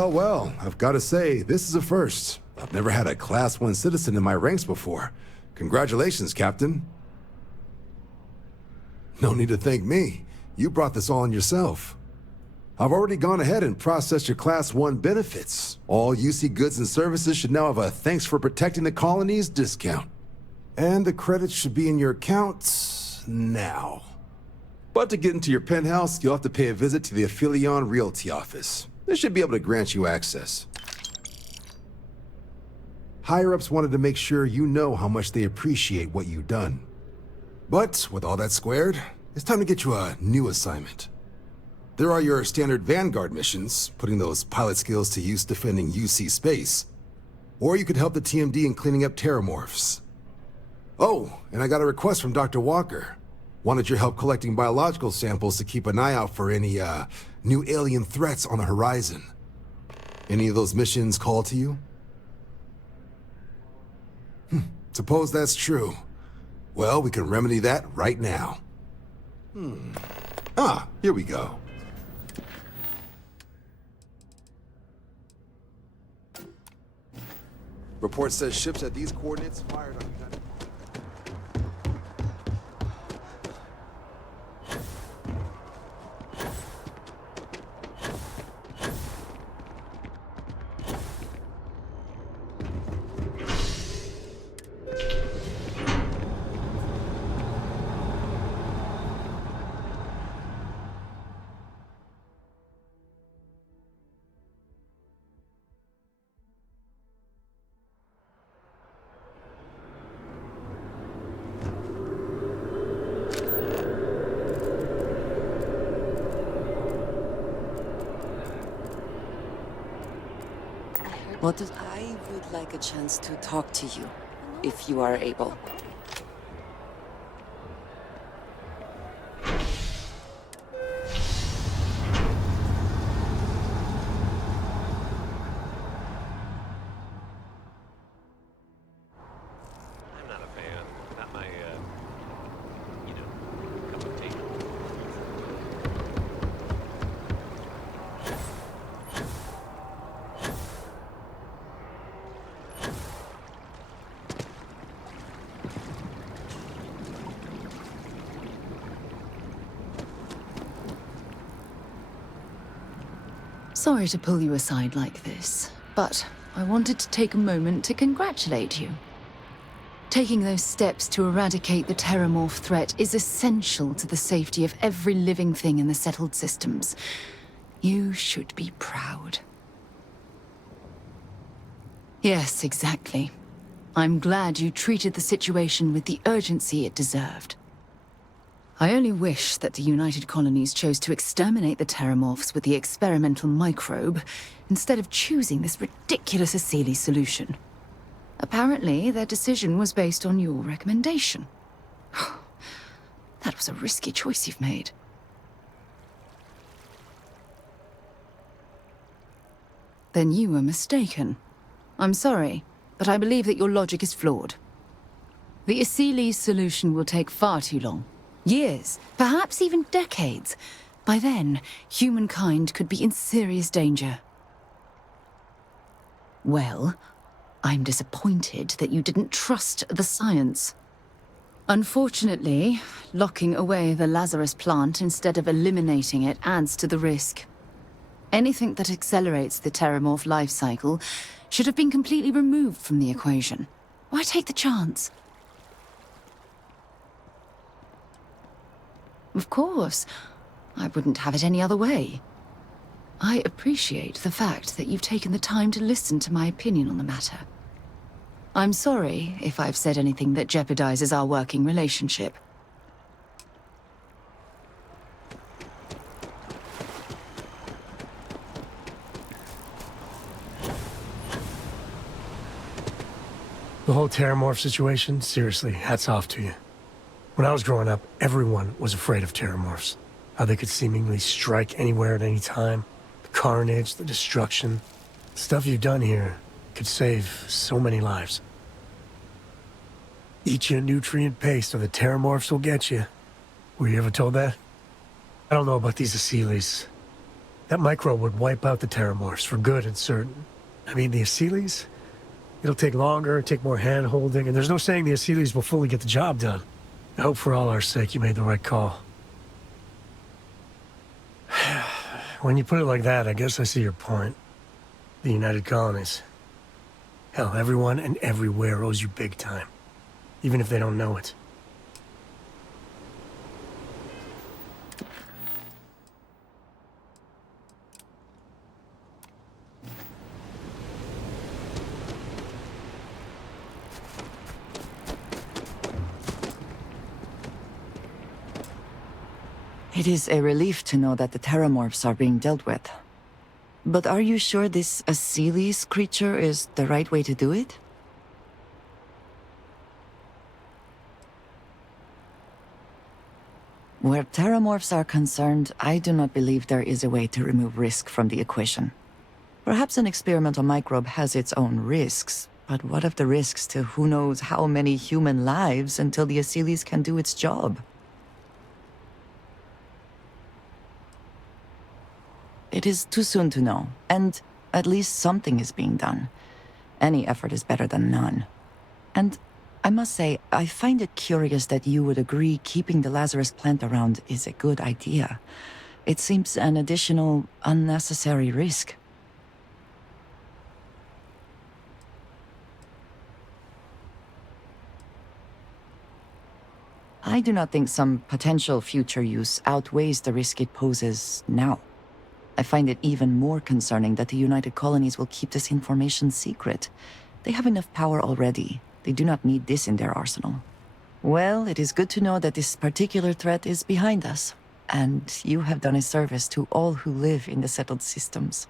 Well, I've got to say, this is a first. I've never had a Class 1 citizen in my ranks before. Congratulations, Captain. No need to thank me. You brought this all on yourself. I've already gone ahead and processed your Class 1 benefits. All UC goods and services should now have a thanks for protecting the colonies discount. And the credits should be in your accounts now. But to get into your penthouse, you'll have to pay a visit to the Aphelion Realty office. They should be able to grant you access. Higher-ups wanted to make sure you know how much they appreciate what you've done. But with all that squared, it's time to get you a new assignment. There are your standard Vanguard missions, putting those pilot skills to use defending UC space. Or you could help the TMD in cleaning up terramorphs. Oh, and I got a request from Dr. Walker. Wanted your help collecting biological samples to keep an eye out for any, new alien threats on the horizon. Any of those missions call to you? Suppose that's true. Well, we can remedy that right now. Here we go. Report says ships at these coordinates fired on United... What does... I would like a chance to talk to you, if you are able. I'm not a fan. Not my, cup of tea. Sorry to pull you aside like this, but I wanted to take a moment to congratulate you. Taking those steps to eradicate the Terramorph threat is essential to the safety of every living thing in the settled systems. You should be proud. Yes, exactly. I'm glad you treated the situation with the urgency it deserved. I only wish that the United Colonies chose to exterminate the Terramorphs with the experimental microbe, instead of choosing this ridiculous Asili solution. Apparently, their decision was based on your recommendation. That was a risky choice you've made. Then you were mistaken. I'm sorry, but I believe that your logic is flawed. The Asili solution will take far too long. Years, perhaps even decades. By then, humankind could be in serious danger. Well, I'm disappointed that you didn't trust the science. Unfortunately, locking away the Lazarus plant instead of eliminating it adds to the risk. Anything that accelerates the Terramorph life cycle should have been completely removed from the equation. Why take the chance? Of course. I wouldn't have it any other way. I appreciate the fact that you've taken the time to listen to my opinion on the matter. I'm sorry if I've said anything that jeopardizes our working relationship. The whole Terramorph situation, seriously, hats off to you. When I was growing up, everyone was afraid of Terramorphs. How they could seemingly strike anywhere at any time. The carnage, the destruction. The stuff you've done here could save so many lives. Eat you a nutrient paste or the Terramorphs will get you. Were you ever told that? I don't know about these Asilis. That microbe would wipe out the Terramorphs for good and certain. I mean, the Asilis? It'll take longer, take more hand-holding, and there's no saying the Asilis will fully get the job done. I hope for all our sake you made the right call. When you put it like that, I guess I see your point. The United Colonies. Hell, everyone and everywhere owes you big time. Even if they don't know it. It is a relief to know that the Terramorphs are being dealt with. But are you sure this Asilis creature is the right way to do it? Where Terramorphs are concerned, I do not believe there is a way to remove risk from the equation. Perhaps an experimental microbe has its own risks, but what of the risks to who knows how many human lives until the Asilis can do its job? It is too soon to know, and at least something is being done. Any effort is better than none. And I must say, I find it curious that you would agree keeping the Lazarus plant around is a good idea. It seems an additional, unnecessary risk. I do not think some potential future use outweighs the risk it poses now. I find it even more concerning that the United Colonies will keep this information secret. They have enough power already. They do not need this in their arsenal. Well, it is good to know that this particular threat is behind us, and you have done a service to all who live in the settled systems.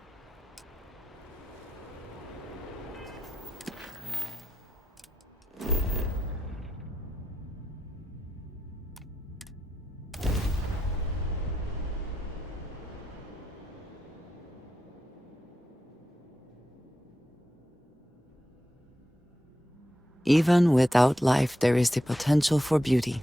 Even without life, there is the potential for beauty.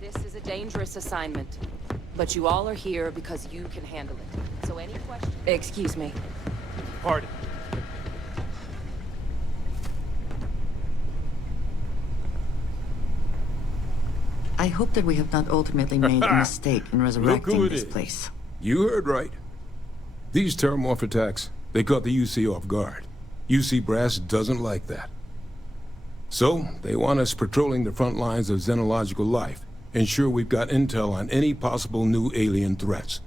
This is a dangerous assignment, but you all are here because you can handle it. So any questions? Excuse me. party. I hope that we have not ultimately made a mistake in resurrecting this place. You heard right. These terramorph attacks, they caught the UC off guard. UC Brass doesn't like that. So, they want us patrolling the front lines of xenological life, ensure we've got intel on any possible new alien threats.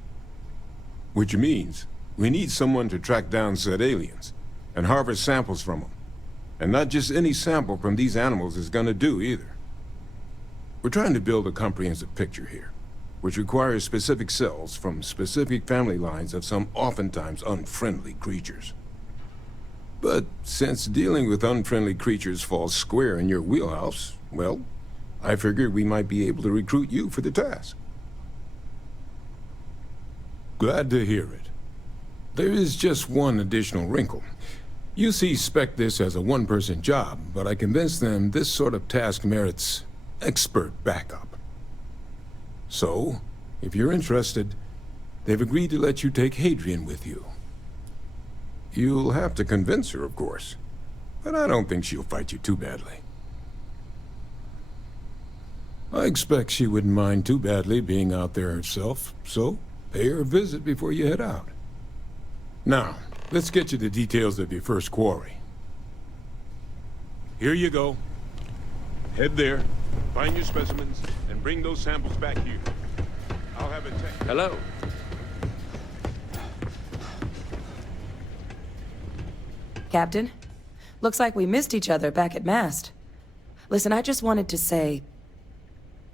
Which means, we need someone to track down said aliens, and harvest samples from them. And not just any sample from these animals is gonna do either. We're trying to build a comprehensive picture here, which requires specific cells from specific family lines of some oftentimes unfriendly creatures. But since dealing with unfriendly creatures falls square in your wheelhouse, well, I figured we might be able to recruit you for the task. Glad to hear it. There is just one additional wrinkle. UC spec'd this as a one-person job, but I convinced them this sort of task merits expert backup. So, if you're interested, they've agreed to let you take Hadrian with you. You'll have to convince her, of course, but I don't think she'll fight you too badly. I expect she wouldn't mind too badly being out there herself, so pay her a visit before you head out. Now, let's get you the details of your first quarry. Here you go. Head there, find your specimens, and bring those samples back here. I'll have a tech. Hello. Captain, looks like we missed each other back at Mast. Listen, I just wanted to say,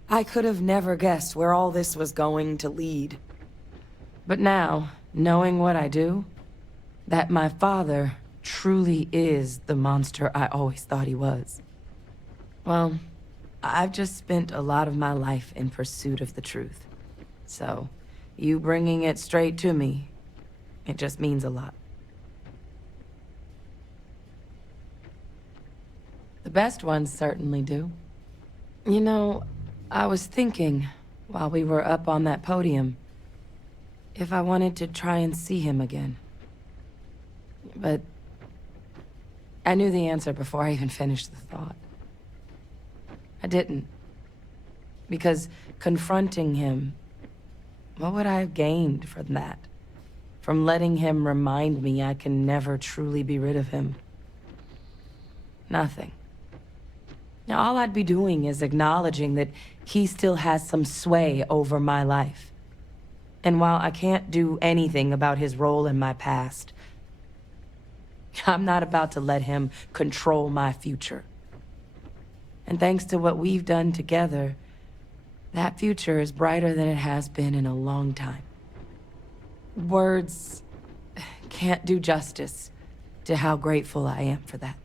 I could have never guessed where all this was going to lead. But now, knowing what I do, that my father truly is the monster I always thought he was. Well, I've just spent a lot of my life in pursuit of the truth. So, you bringing it straight to me, it just means a lot. The best ones certainly do. You know, I was thinking, while we were up on that podium, if I wanted to try and see him again. But I knew the answer before I even finished the thought. I didn't. Because confronting him, what would I have gained from that? From letting him remind me I can never truly be rid of him? Nothing. Now, all I'd be doing is acknowledging that he still has some sway over my life. And while I can't do anything about his role in my past, I'm not about to let him control my future. And thanks to what we've done together, that future is brighter than it has been in a long time. Words can't do justice to how grateful I am for that.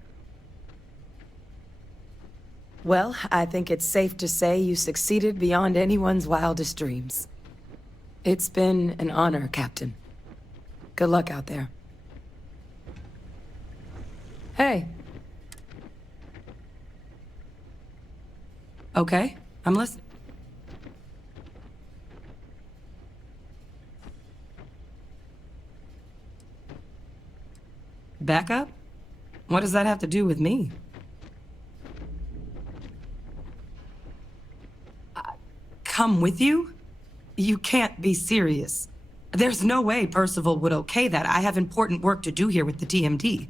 Well, I think it's safe to say you succeeded beyond anyone's wildest dreams. It's been an honor, Captain. Good luck out there. Hey. Okay, I'm listening. Backup? What does that have to do with me? Come with you? You can't be serious. There's no way Percival would okay that. I have important work to do here with the TMD.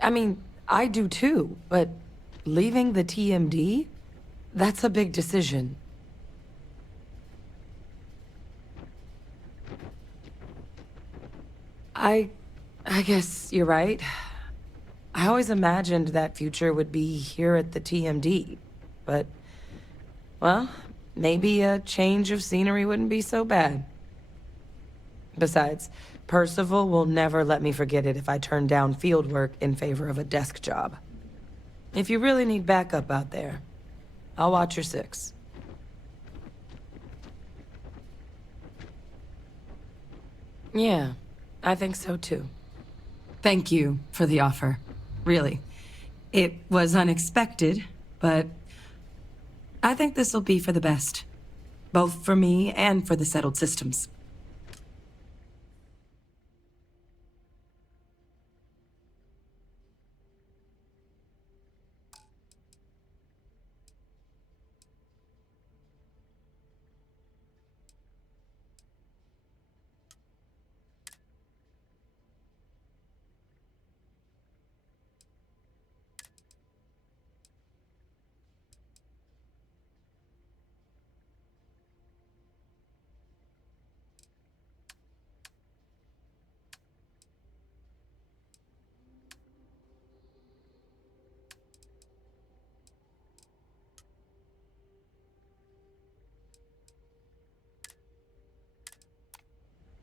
I mean, I do too, but leaving the TMD? That's a big decision. I guess you're right. I always imagined that future would be here at the TMD, but, well, maybe a change of scenery wouldn't be so bad. Besides, Percival will never let me forget it if I turn down field work in favor of a desk job. If you really need backup out there, I'll watch your six. Yeah, I think so too. Thank you for the offer. Really. It was unexpected, but I think this will be for the best. Both for me and for the settled systems.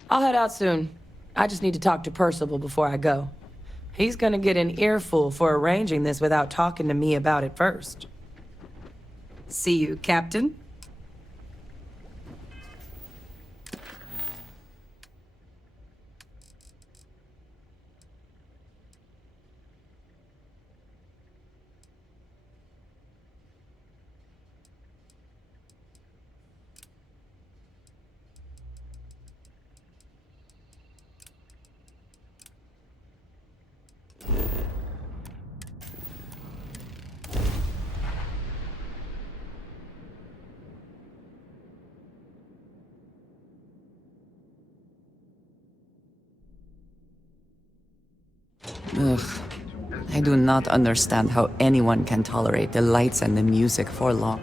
I'll head out soon. I just need to talk to Percival before I go. He's gonna get an earful for arranging this without talking to me about it first. See you, Captain. Ugh. I do not understand how anyone can tolerate the lights and the music for long.